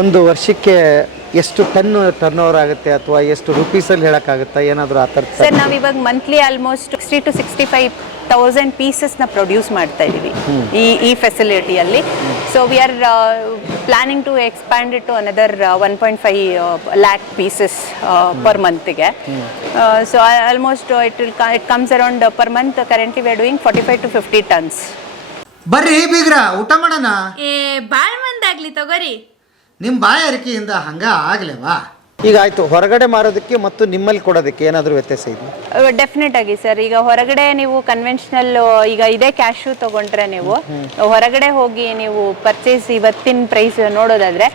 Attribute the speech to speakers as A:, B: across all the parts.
A: ಒಂದು ವರ್ಷಕ್ಕೆ ಎಷ್ಟು ಟನ್ ಟರ್ನ್ ಓವರ್ ಆಗುತ್ತೆ ಅಥವಾ ಎಷ್ಟು ರುಪೀಸಲ್ಲಿ ಹೇಳೋಕ್ಕಾಗುತ್ತಾ? ಏನಾದರೂ ಆ ಥರ
B: ಸರ್ ನಾವು ಇವಾಗ monthly almost sixty to sixty five thousand ಪೀಸಸ್ನ produce ಮಾಡ್ತಾ ಇದ್ದೀವಿ ಈ ಈ ಫೆಸಿಲಿಟಿಯಲ್ಲಿ so we are planning to expand it to another one point five lakh pieces per ಮಂತ್ಗೆ so almost it will it comes around per month currently we are doing forty five to fifty tons
A: ಬರ್ರಿ ಬೀಗ್ರ ಊಟ ಮಾಡೋಣ?
C: ಏ ಬಾಳ್ ಮಂದಾಗ್ಲಿ ತಗೋರಿ.
A: ನಿಮ್ಮ ಬಾಯಾರಿಕೆಯಿಂದ ಹಂಗ ಆಗ್ಲೇವಾ? ಈಗ ಆಯ್ತು ಹೊರಗಡೆ ಮಾರೋದಕ್ಕೆ ಮತ್ತು ನಿಮ್ಮಲ್ಲಿ ಕೊಡೋದಕ್ಕೆ ಏನಾದರೂ ವ್ಯತ್ಯಾಸ ಇದೆ
B: ಡೆಫಿನೆಟ್ ಆಗಿ ಸರ್ ಈಗ ಹೊರಗಡೆ ನೀವು ಕನ್ವೆನ್ಷನಲ್ ಈಗ ಇದೇ ಕ್ಯಾಶು ತಗೊಂಡ್ರೆ ನೀವು ಹೊರಗಡೆ ಹೋಗಿ ನೀವು ಪರ್ಚೇಸ್ ಇವತ್ತಿನ ಪ್ರೈಸ್ ನೋಡೋದಾದ್ರೆ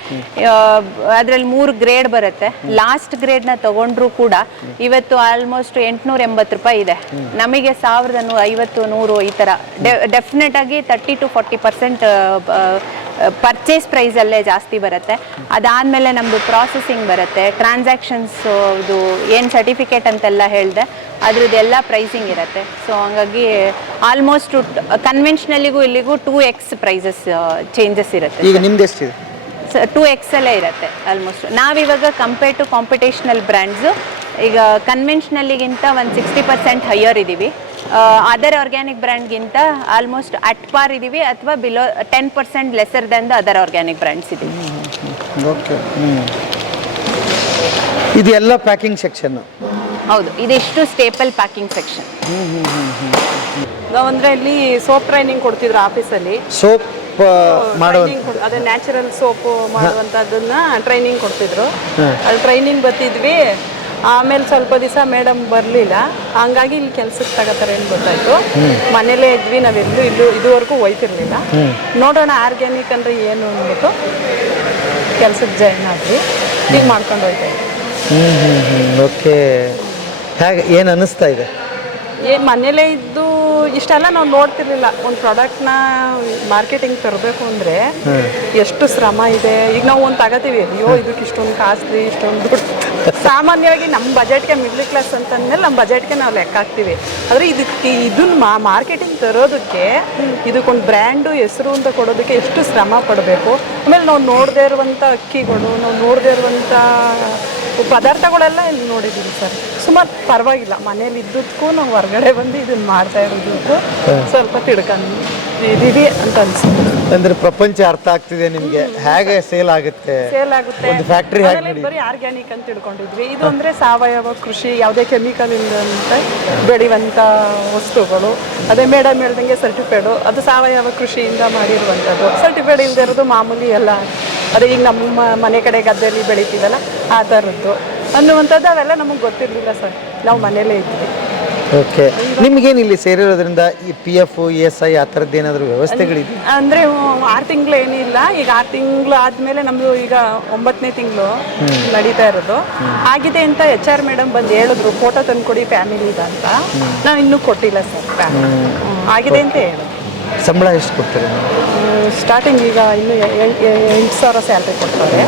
B: ಅದ್ರಲ್ಲಿ ಮೂರು ಗ್ರೇಡ್ ಬರುತ್ತೆ. ಲಾಸ್ಟ್ ಗ್ರೇಡ್ನ ತಗೊಂಡ್ರು ಕೂಡ ಇವತ್ತು ಆಲ್ಮೋಸ್ಟ್ ಎಂಟುನೂರ ಎಂಬತ್ತು ರೂಪಾಯಿ ಇದೆ. ನಮಗೆ ಸಾವಿರದ ನೂ- ಐವತ್ತು ನೂರು ಈ ಥರ ಡೆಫಿನೆಟ್ ಆಗಿ thirty to forty percent purchase ಪ್ರೈಸಲ್ಲೇ ಜಾಸ್ತಿ ಬರುತ್ತೆ. ಅದಾದಮೇಲೆ ನಮ್ಮದು ಪ್ರಾಸೆಸಿಂಗ್ ಬರುತ್ತೆ. ಟ್ರಾನ್ಸಾಕ್ಷನ್ಸ್ ಇದು ಏನು ಸರ್ಟಿಫಿಕೇಟ್ ಅಂತೆಲ್ಲ ಹೇಳಿದೆ ಅದ್ರದ್ದೆಲ್ಲ ಪ್ರೈಸಿಂಗ್ ಇರುತ್ತೆ. ಸೊ ಹಂಗಾಗಿ ಆಲ್ಮೋಸ್ಟ್ ಕನ್ವೆನ್ಷನಲ್ಲಿಗೂ ಇಲ್ಲಿಗೂ ಟೂ ಎಕ್ಸ್ ಪ್ರೈಸಸ್ ಚೇಂಜಸ್ ಇರುತ್ತೆ
A: ಈಗ ನಿಮ್ದು ಎಷ್ಟಿದೆ?
B: ಟೂ ಎಕ್ಸ್ ಅಲ್ಲೇ ಇರುತ್ತೆ ಆಲ್ಮೋಸ್ಟ್ ನಾವಿವಾಗ ಕಂಪೇರ್ ಟು ಕಾಂಪಿಟೇಷನಲ್ ಬ್ರ್ಯಾಂಡ್ಸು ಈಗ ಕನ್ವೆನ್ಷನಲ್ಲಿಗಿಂತ ಒಂದು ಸಿಕ್ಸ್ಟಿ ಪರ್ಸೆಂಟ್ ಹೈಯರ್ ಇದ್ದೀವಿ ಅದರ್ ಆರ್ಗ್ಯಾನಿಕ್ ಬ್ರ್ಯಾಂಡ್ಗಿಂತ ಆಲ್ಮೋಸ್ಟ್ ಅಟ್ ಪಾರ್ ಇದ್ದೀವಿ ಅಥವಾ below ten percent lesser than the other organic brands ಇದ್ದೀವಿ
A: ಓಕೆ ಇದೆಲ್ಲ ಪ್ಯಾಕಿಂಗ್ ಸೆಕ್ಷನ್
B: ಹೌದು ಇದಿಷ್ಟು ಸ್ಟೇಪಲ್ ಪ್ಯಾಕಿಂಗ್ ಸೆಕ್ಷನ್
D: ನಾವಂದ್ರೆ ಇಲ್ಲಿ ಸೋಪ್ ಟ್ರೈನಿಂಗ್ ಕೊಡ್ತಿದ್ರು ಆಫೀಸಲ್ಲಿ
A: ಸೋಪ್ ಮಾಡೋ
D: ಅದೇ ನ್ಯಾಚುರಲ್ ಸೋಪ್ ಮಾಡುವಂಥದ್ದನ್ನ ಟ್ರೈನಿಂಗ್ ಕೊಡ್ತಿದ್ರು. ಅಲ್ಲಿ ಟ್ರೈನಿಂಗ್ ಬರ್ತಿದ್ವಿ ಆಮೇಲೆ ಸ್ವಲ್ಪ ದಿವಸ ಮೇಡಮ್ ಬರಲಿಲ್ಲ. ಹಂಗಾಗಿ ಇಲ್ಲಿ ಕೆಲ್ಸಕ್ಕೆ ತಗೋತಾರೆ ಏನು ಗೊತ್ತಾಯ್ತು? ಮನೇಲೇ ಇದ್ವಿ ನಾವೆಲ್ಲೂ ಇಲ್ಲೂ ಇದುವರೆಗೂ ಹೋಯ್ತಿರ್ಲಿಲ್ಲ. ನೋಡೋಣ ಆರ್ಗ್ಯಾನಿಕ್ ಅಂದ್ರೆ ಏನು ಅಂದ್ಬಿಟ್ಟು ಕೆಲ್ಸಕ್ಕೆ ಜಾಯ್ನ್ ಆದ್ವಿ. ಈಗ ಮಾಡ್ಕೊಂಡು ಹೋಯ್ತಾ ಇದ್ವಿ.
A: ಹ್ಞೂ ಓಕೆ ಹೇಗೆ ಏನು ಅನ್ನಿಸ್ತಾ ಇದೆ?
D: ಏ ಮನೇಲೇ ಇದ್ದು ಇಷ್ಟೆಲ್ಲ ನಾವು ನೋಡ್ತಿರ್ಲಿಲ್ಲ. ಒಂದು ಪ್ರಾಡಕ್ಟ್ನ ಮಾರ್ಕೆಟಿಂಗ್ ತರಬೇಕು ಅಂದರೆ ಎಷ್ಟು ಶ್ರಮ ಇದೆ. ಈಗ ನಾವು ಒಂದು ತಗೋತೀವಿ ಅಯ್ಯೋ ಇದಕ್ಕೆ ಇಷ್ಟೊಂದು ಕಾಸ್ಟ್ಲಿ ಇಷ್ಟೊಂದು ದುಡ್ಡು. ಸಾಮಾನ್ಯವಾಗಿ ನಮ್ಮ ಬಜೆಟ್ಗೆ ಮಿಡ್ಲ್ ಕ್ಲಾಸ್ ಅಂತಂದ್ಮೇಲೆ ನಮ್ಮ ಬಜೆಟ್ಗೆ ನಾವು ಲೆಕ್ಕ ಹಾಕ್ತೀವಿ. ಆದರೆ ಇದಕ್ಕೆ ಇದನ್ನ ಮಾ ಮಾರ್ಕೆಟಿಂಗ್ ತರೋದಕ್ಕೆ ಇದಕ್ಕೊಂದು ಬ್ರ್ಯಾಂಡು ಹೆಸರು ಅಂತ ಕೊಡೋದಕ್ಕೆ ಎಷ್ಟು ಶ್ರಮ ಪಡಬೇಕು? ಆಮೇಲೆ ನಾವು ನೋಡದೇ ಇರುವಂಥ ಅಕ್ಕಿಗಳು ನಾವು ನೋಡದೇ ಇರುವಂಥ ಪದಾರ್ಥಗಳೆಲ್ಲ ಇಲ್ಲಿ ನೋಡಿದೀವಿ ಸರ್. ಸುಮಾರು ಪರವಾಗಿಲ್ಲ. ಮನೇಲಿ ಇದ್ದಕ್ಕೂ ನಾವು ಹೊರಗಡೆ ಬಂದು ಇದನ್ನ ಮಾಡ್ತಾ ಇರೋದು ಸ್ವಲ್ಪ ತಿಳ್ಕೊಂಡು ಇದೀವಿ ಅಂತ ಅನ್ಸುತ್ತೆ.
A: ಅಂದ್ರೆ ಪ್ರಪಂಚ ಅರ್ಥ ಆಗ್ತಿದೆ ನಿಮಗೆ? ಹೇಗೆ ಸೇಲ್ ಆಗುತ್ತೆ?
D: ಸೇಲ್ ಆಗುತ್ತೆ.
A: ಒಂದು ಫ್ಯಾಕ್ಟರಿ ಹೇಗೆ
D: ಬರೀ ಆರ್ಗ್ಯಾನಿಕ್ ಅಂತ ತಿಳ್ಕೊಂಡಿದ್ವಿ. ಇದು ಅಂದ್ರೆ ಸಾವಯವ ಕೃಷಿ ಯಾವುದೇ ಕೆಮಿಕಲ್ ಇಲ್ಲದಂತೆ ಬೆಳೆಯುವಂತ ವಸ್ತುಗಳು. ಅದೇ ಮೇಡಮ್ ಹೇಳ್ದಂಗೆ ಸರ್ಟಿಫೈಡು ಅದು ಸಾವಯವ ಕೃಷಿಯಿಂದ ಮಾಡಿರುವಂಥದ್ದು. ಸರ್ಟಿಫೈಡ್ ಇಲ್ಲದೆ ಇರೋದು ಮಾಮೂಲಿ ಎಲ್ಲ. ಅದೇ ಈಗ ನಮ್ಮ ಮನೆ ಕಡೆ ಗದ್ದೆಯಲ್ಲಿ ಬೆಳಿತೀವಲ್ಲ ಆ ಥರದ್ದು. ಅನ್ನುವಂಥದ್ದು ಅವೆಲ್ಲ ನಮಗೆ ಗೊತ್ತಿರಲಿಲ್ಲ ಸರ್. ನಾವು ಮನೇಲೇ ಇದ್ವಿ.
A: ಓಕೆ. ನಿಮ್ಗೇನು ಇಲ್ಲಿ ಸೇರಿರೋದ್ರಿಂದ ಈ P F E S I ಆ ಥರದ್ದು ಏನಾದರೂ ವ್ಯವಸ್ಥೆಗಳಿದೆ?
D: ಅಂದರೆ ಆರು ತಿಂಗಳು ಏನಿಲ್ಲ. ಈಗ ಆರು ತಿಂಗಳು ಆದಮೇಲೆ ನಮ್ಮದು ಈಗ ಒಂಬತ್ತನೇ ತಿಂಗಳು ನಡೀತಾ ಇರೋದು. ಆಗಿದೆ ಅಂತ ಎಚ್ ಆರ್ ಮೇಡಮ್ ಬಂದು ಹೇಳಿದ್ರು. ಫೋಟೋ ತಂದುಕೊಡಿ ಫ್ಯಾಮಿಲಿ ಅಂತ. ನಾವು ಇನ್ನೂ ಕೊಟ್ಟಿಲ್ಲ ಸರ್. ಆಗಿದೆ ಅಂತ ಹೇಳಿದ್ರು.
A: ಸಂಬಳ ಎಷ್ಟು ಕೊಡ್ತೀರಿ?
D: ಸ್ಟಾರ್ಟಿಂಗ್ ಈಗ ಇನ್ನು ಎಂಟು ಸಾವಿರ ಸ್ಯಾಲ್ರಿ ಕೊಡ್ತಾರೆ.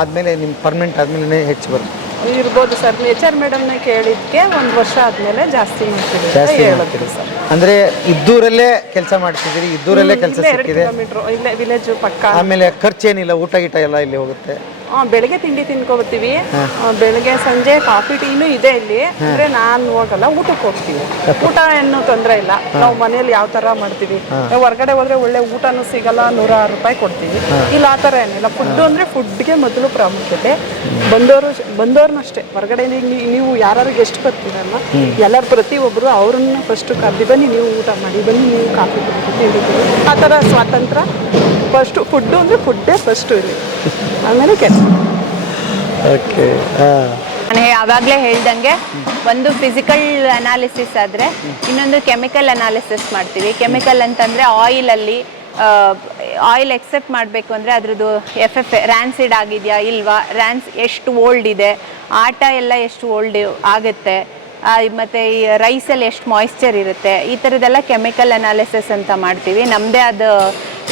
A: ಆದಮೇಲೆ ನಿಮ್ಮ ಪರ್ಮನೆಂಟ್ ಆದಮೇಲೆ ಹೆಚ್ಚು ಬರುತ್ತೆ.
D: ಇರ್ಬೋದು ಸರ್ ಎಚ್ ಆರ್ ಮೇಡಮ್ನ ಕೇಳಿದ್ದಕ್ಕೆ ಒಂದು ವರ್ಷ ಆದಮೇಲೆ ಜಾಸ್ತಿ ಮಾಡ್ತೀವಿ
A: ಜಾಸ್ತಿ
D: ಹೇಳಿದ್ರು ಸರ್
A: ಅಂದರೆ ಇದ್ದೂರಲ್ಲೇ ಕೆಲಸ ಮಾಡ್ತಿದ್ದೀರಿ ಇದ್ದೂರಲ್ಲೇ ಕೆಲಸ ಸಿಕ್ಕಿದೆ.
D: ಕಿಲೋಮೀಟ್ರ್ ಇಲ್ಲೇ ವಿಲೇಜು ಪಕ್ಕ.
A: ಆಮೇಲೆ ಖರ್ಚೇನಿಲ್ಲ ಊಟ ಗೀಟ ಎಲ್ಲ ಇಲ್ಲಿ ಹೋಗುತ್ತೆ.
D: ಬೆಳಗ್ಗೆ ತಿಂಡಿ ತಿನ್ಕೊಬರ್ತೀವಿ ಬೆಳಗ್ಗೆ ಸಂಜೆ ಕಾಫಿ ಟೀನು ಇದೆ ಇಲ್ಲಿ. ಅಂದ್ರೆ ನಾನು ಹೋಗಲ್ಲ ಊಟಕ್ಕೆ ಹೋಗ್ತೀವಿ. ಊಟ ಏನು ತೊಂದರೆ ಇಲ್ಲ. ನಾವು ಮನೇಲಿ ಯಾವ ತರ ಮಾಡ್ತೀವಿ? ನಾವು ಹೊರಗಡೆ ಹೋದ್ರೆ ಒಳ್ಳೆ ಊಟನೂ ಸಿಗಲ್ಲ ನೂರ ಆರು ರೂಪಾಯಿ ಕೊಡ್ತೀವಿ. ಇಲ್ಲ ಆ ತರ ಏನಿಲ್ಲ. ಫುಡ್ ಅಂದ್ರೆ ಫುಡ್ಗೆ ಮೊದಲು ಪ್ರಾಮುಖ್ಯತೆ. ಬಂದವರು ಬಂದವ್ರನ್ನಷ್ಟೇ. ಹೊರಗಡೆ ನೀವು- ನೀವು ಯಾರು ಗೆಸ್ಟ್ ಬರ್ತೀರಲ್ಲ ಎಲ್ಲರೂ ಪ್ರತಿಯೊಬ್ಬರು ಅವ್ರನ್ನ ಫಸ್ಟ್ ಕರ್ದಿ ಬನ್ನಿ ನೀವು ಊಟ ಮಾಡಿ ಬನ್ನಿ ನೀವು ಕಾಫಿ ಕುಡಿದು ಆ ಥರ ಸ್ವಾತಂತ್ರ್ಯ. ಫಸ್ಟು ಫುಡ್ಡು ಅಂದರೆ ಫುಡ್ಡೇ ಫಸ್ಟು ಇಲ್ಲಿ. ಆಮೇಲೆ ಕೆಲಸ
A: ಓಕೆ ಹಾಂ.
B: ನಾನು ಆವಾಗಲೇ ಹೇಳ್ದಂಗೆ ಒಂದು ಫಿಸಿಕಲ್ ಅನಾಲಿಸಿಸ್ ಆದ್ರೆ ಇನ್ನೊಂದು ಕೆಮಿಕಲ್ ಅನಾಲಿಸಿಸ್ ಮಾಡ್ತೀವಿ. ಕೆಮಿಕಲ್ ಅಂತಂದರೆ ಆಯಿಲಲ್ಲಿ ಆಯಿಲ್ ಎಕ್ಸೆಪ್ಟ್ ಮಾಡಬೇಕು ಅಂದರೆ ಅದ್ರದ್ದು ಎಫ್ ಎಫ್ ರ್ಯಾನ್ಸಿಡ್ ಆಗಿದೆಯಾ ಇಲ್ವಾ? ರ್ಯಾನ್ಸ್ ಎಷ್ಟು ಓಲ್ಡ್ ಇದೆ? ಆಟ ಎಲ್ಲ ಎಷ್ಟು ಓಲ್ಡ್ ಆಗುತ್ತೆ? ಮತ್ತೆ ಈ ರೈಸಲ್ಲಿ ಎಷ್ಟು ಮಾಯಿಶ್ಚರ್ ಇರುತ್ತೆ? ಈ ಥರದ್ದೆಲ್ಲ ಕೆಮಿಕಲ್ ಅನಾಲಿಸಿಸ್ ಅಂತ ಮಾಡ್ತೀವಿ. ನಮ್ಮದೇ ಆದ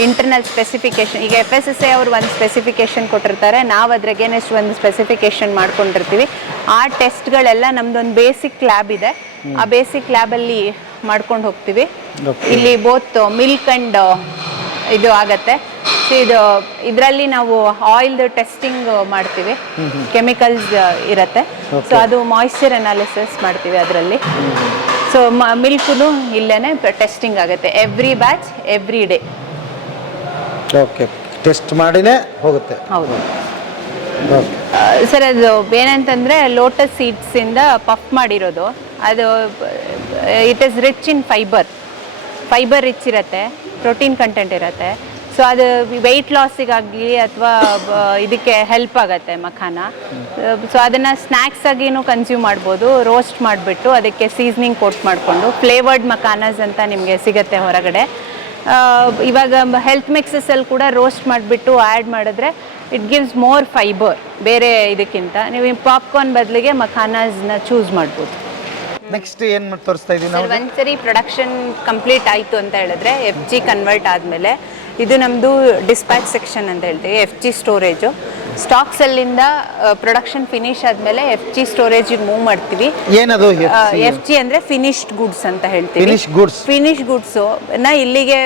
B: ಇಂಟರ್ನಲ್ ಸ್ಪೆಸಿಫಿಕೇಶನ್ ಈಗ ಎಫ್ ಎಸ್ ಎಸ್ ಎ ಅವರು ಒಂದು ಸ್ಪೆಸಿಫಿಕೇಶನ್ ಕೊಟ್ಟಿರ್ತಾರೆ. ನಾವು ಅದ್ರಾಗೇನೆಷ್ಟು ಒಂದು ಸ್ಪೆಸಿಫಿಕೇಶನ್ ಮಾಡ್ಕೊಂಡಿರ್ತೀವಿ. ಆ ಟೆಸ್ಟ್ಗಳೆಲ್ಲ ನಮ್ದೊಂದು ಬೇಸಿಕ್ ಲ್ಯಾಬ್ ಇದೆ. ಆ ಬೇಸಿಕ್ ಲ್ಯಾಬಲ್ಲಿ ಮಾಡ್ಕೊಂಡು ಹೋಗ್ತೀವಿ. ಇಲ್ಲಿ ಬೋತ್ ಮಿಲ್ಕ್ ಅಂಡ್ ಇದು ಆಗತ್ತೆ. ಇದು ಇದರಲ್ಲಿ ನಾವು ಆಯಿಲ್ದು ಟೆಸ್ಟಿಂಗ್ ಮಾಡ್ತೀವಿ. ಕೆಮಿಕಲ್ಸ್ ಇರತ್ತೆ. ಸೊ ಅದು ಮಾಯಿಶ್ಚರ್ ಅನಾಲಿಸಿಸ್ ಮಾಡ್ತೀವಿ ಅದರಲ್ಲಿ. ಸೊ ಮಿಲ್ಕು ಇಲ್ಲೇನೆ ಟೆಸ್ಟಿಂಗ್ ಆಗುತ್ತೆ. Every batch every day
A: okay. Test ಮಾಡಿನೇ ಹೋಗುತ್ತೆ.
B: ಹೌದು.
A: ಓಕೆ.
B: ಸರ್ ಅದು ಏನಂತಂದ್ರೆ ಲೋಟಸ್ ಸೀಡ್ಸ್ ಇಂದ ಪಫ್ ಮಾಡಿರೋದು. ಅದು it is rich in fibre fibre rich ಇರತ್ತೆ ಪ್ರೋಟೀನ್ ಕಂಟೆಂಟ್ ಇರತ್ತೆ. ಸೊ ಅದು ವೆಯ್ಟ್ ಲಾಸಿಗಾಗಲಿ ಅಥವಾ ಇದಕ್ಕೆ ಹೆಲ್ಪ್ ಆಗತ್ತೆ ಮಖಾನ. ಸೊ ಅದನ್ನು ಸ್ನ್ಯಾಕ್ಸ್ ಆಗಿನೂ ಕನ್ಸ್ಯೂಮ್ ಮಾಡ್ಬೋದು ರೋಸ್ಟ್ ಮಾಡಿಬಿಟ್ಟು ಅದಕ್ಕೆ ಸೀಸನಿಂಗ್ ಕೋಟ್ ಮಾಡಿಕೊಂಡು ಫ್ಲೇವರ್ಡ್ ಮಖಾನಸ್ ಅಂತ ನಿಮಗೆ ಸಿಗತ್ತೆ ಹೊರಗಡೆ. ಇವಾಗ ಹೆಲ್ತ್ ಮಿಕ್ಸಸ್ಸಲ್ಲಿ ಕೂಡ ರೋಸ್ಟ್ ಮಾಡಿಬಿಟ್ಟು ಆ್ಯಡ್ ಮಾಡಿದ್ರೆ ಇಟ್ ಗಿವ್ಸ್ ಮೋರ್ ಫೈಬರ್ ಬೇರೆ ಇದಕ್ಕಿಂತ. ನೀವು ಪಾಪ್ಕಾರ್ನ್ ಬದಲಿಗೆ ಮಖಾನಾಸ್ನ ಚೂಸ್ ಮಾಡ್ಬೋದು.
A: ನೆಕ್ಸ್ಟ್ ಏನು ತೋರಿಸ್ತಾ ಇದೀವಿ ನಾವು
B: ಒಂದ್ಸರಿ ಪ್ರೊಡಕ್ಷನ್ ಕಂಪ್ಲೀಟ್ ಆಯಿತು ಅಂತ ಹೇಳಿದ್ರೆ ಎಫ್ ಜಿ ಕನ್ವರ್ಟ್ ಆದಮೇಲೆ ಇದು ನಮ್ಮದು ಡಿಸ್ಪ್ಯಾಚ್ ಸೆಕ್ಷನ್ ಅಂತ ಹೇಳ್ತೀವಿ ಎಫ್ ಜಿ ಸ್ಟೋರೇಜು ಸ್ಟಾಕ್ಸಲ್ಲಿಂದ ಪ್ರೊಡಕ್ಷನ್ ಫಿನಿಶ್ ಆದಮೇಲೆ ಎಫ್ ಜಿ ಸ್ಟೋರೇಜಿಗೆ ಮೂವ್ ಮಾಡ್ತೀವಿ.
A: ಏನದು
B: ಎಫ್ ಜಿ ಅಂದ್ರೆ ಫಿನಿಶ್ಡ್ ಗುಡ್ಸ್ ಅಂತ ಹೇಳ್ತೀವಿ.
A: ಫಿನಿಶ್ ಗುಡ್ಸ್
B: ಫಿನಿಶ್ ಗುಡ್ಸು ನ ಇಲ್ಲಿಗೆ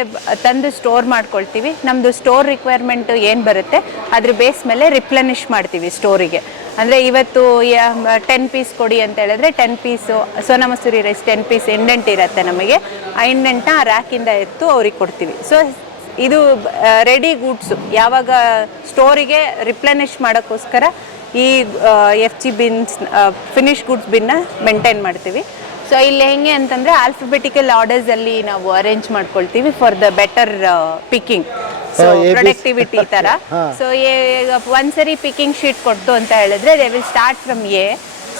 B: ತಂದು ಸ್ಟೋರ್ ಮಾಡ್ಕೊಳ್ತೀವಿ. ನಮ್ದು ಸ್ಟೋರ್ ರಿಕ್ವೈರ್ಮೆಂಟ್ ಏನು ಬರುತ್ತೆ ಅದ್ರ ಬೇಸ್ ಮೇಲೆ ರಿಪ್ಲನಿಶ್ ಮಾಡ್ತೀವಿ ಸ್ಟೋರಿಗೆ ಅಂದ್ರೆ ಇವತ್ತು ಟೆನ್ ಪೀಸ್ ಕೊಡಿ ಅಂತ ಹೇಳಿದ್ರೆ ten piece Sona Masoori rice ten piece indent ಇರುತ್ತೆ ನಮಗೆ. ಆ ಇಂಡೆಂಟ್ನ ರ್ಯಾಕಿಂದ ಎತ್ತು ಅವ್ರಿಗೆ ಕೊಡ್ತೀವಿ. ಸೊ ಇದು ರೆಡಿ ಗೂಡ್ಸ್ ಯಾವಾಗ ಸ್ಟೋರಿಗೆ ರಿಪ್ಲೆನಿಷ್ ಮಾಡೋಕ್ಕೋಸ್ಕರ ಈ F G bins finish goods ಬಿನ್ನ maintain ಮಾಡ್ತೀವಿ. ಸೊ ಇಲ್ಲಿ ಹೆಂಗೆ ಅಂತಂದ್ರೆ ಆಲ್ಫಬೆಟಿಕಲ್ ಆರ್ಡರ್ಸ್ ಅಲ್ಲಿ ನಾವು ಅರೇಂಜ್ ಮಾಡ್ಕೊಳ್ತೀವಿ for the better picking so. Productivity ತರ. ಸೊ ಒಂದ್ಸರಿ ಪಿಕಿಂಗ್ ಶೀಟ್ ಕೊಡ್ತು ಅಂತ ಹೇಳಿದ್ರೆ they will start from A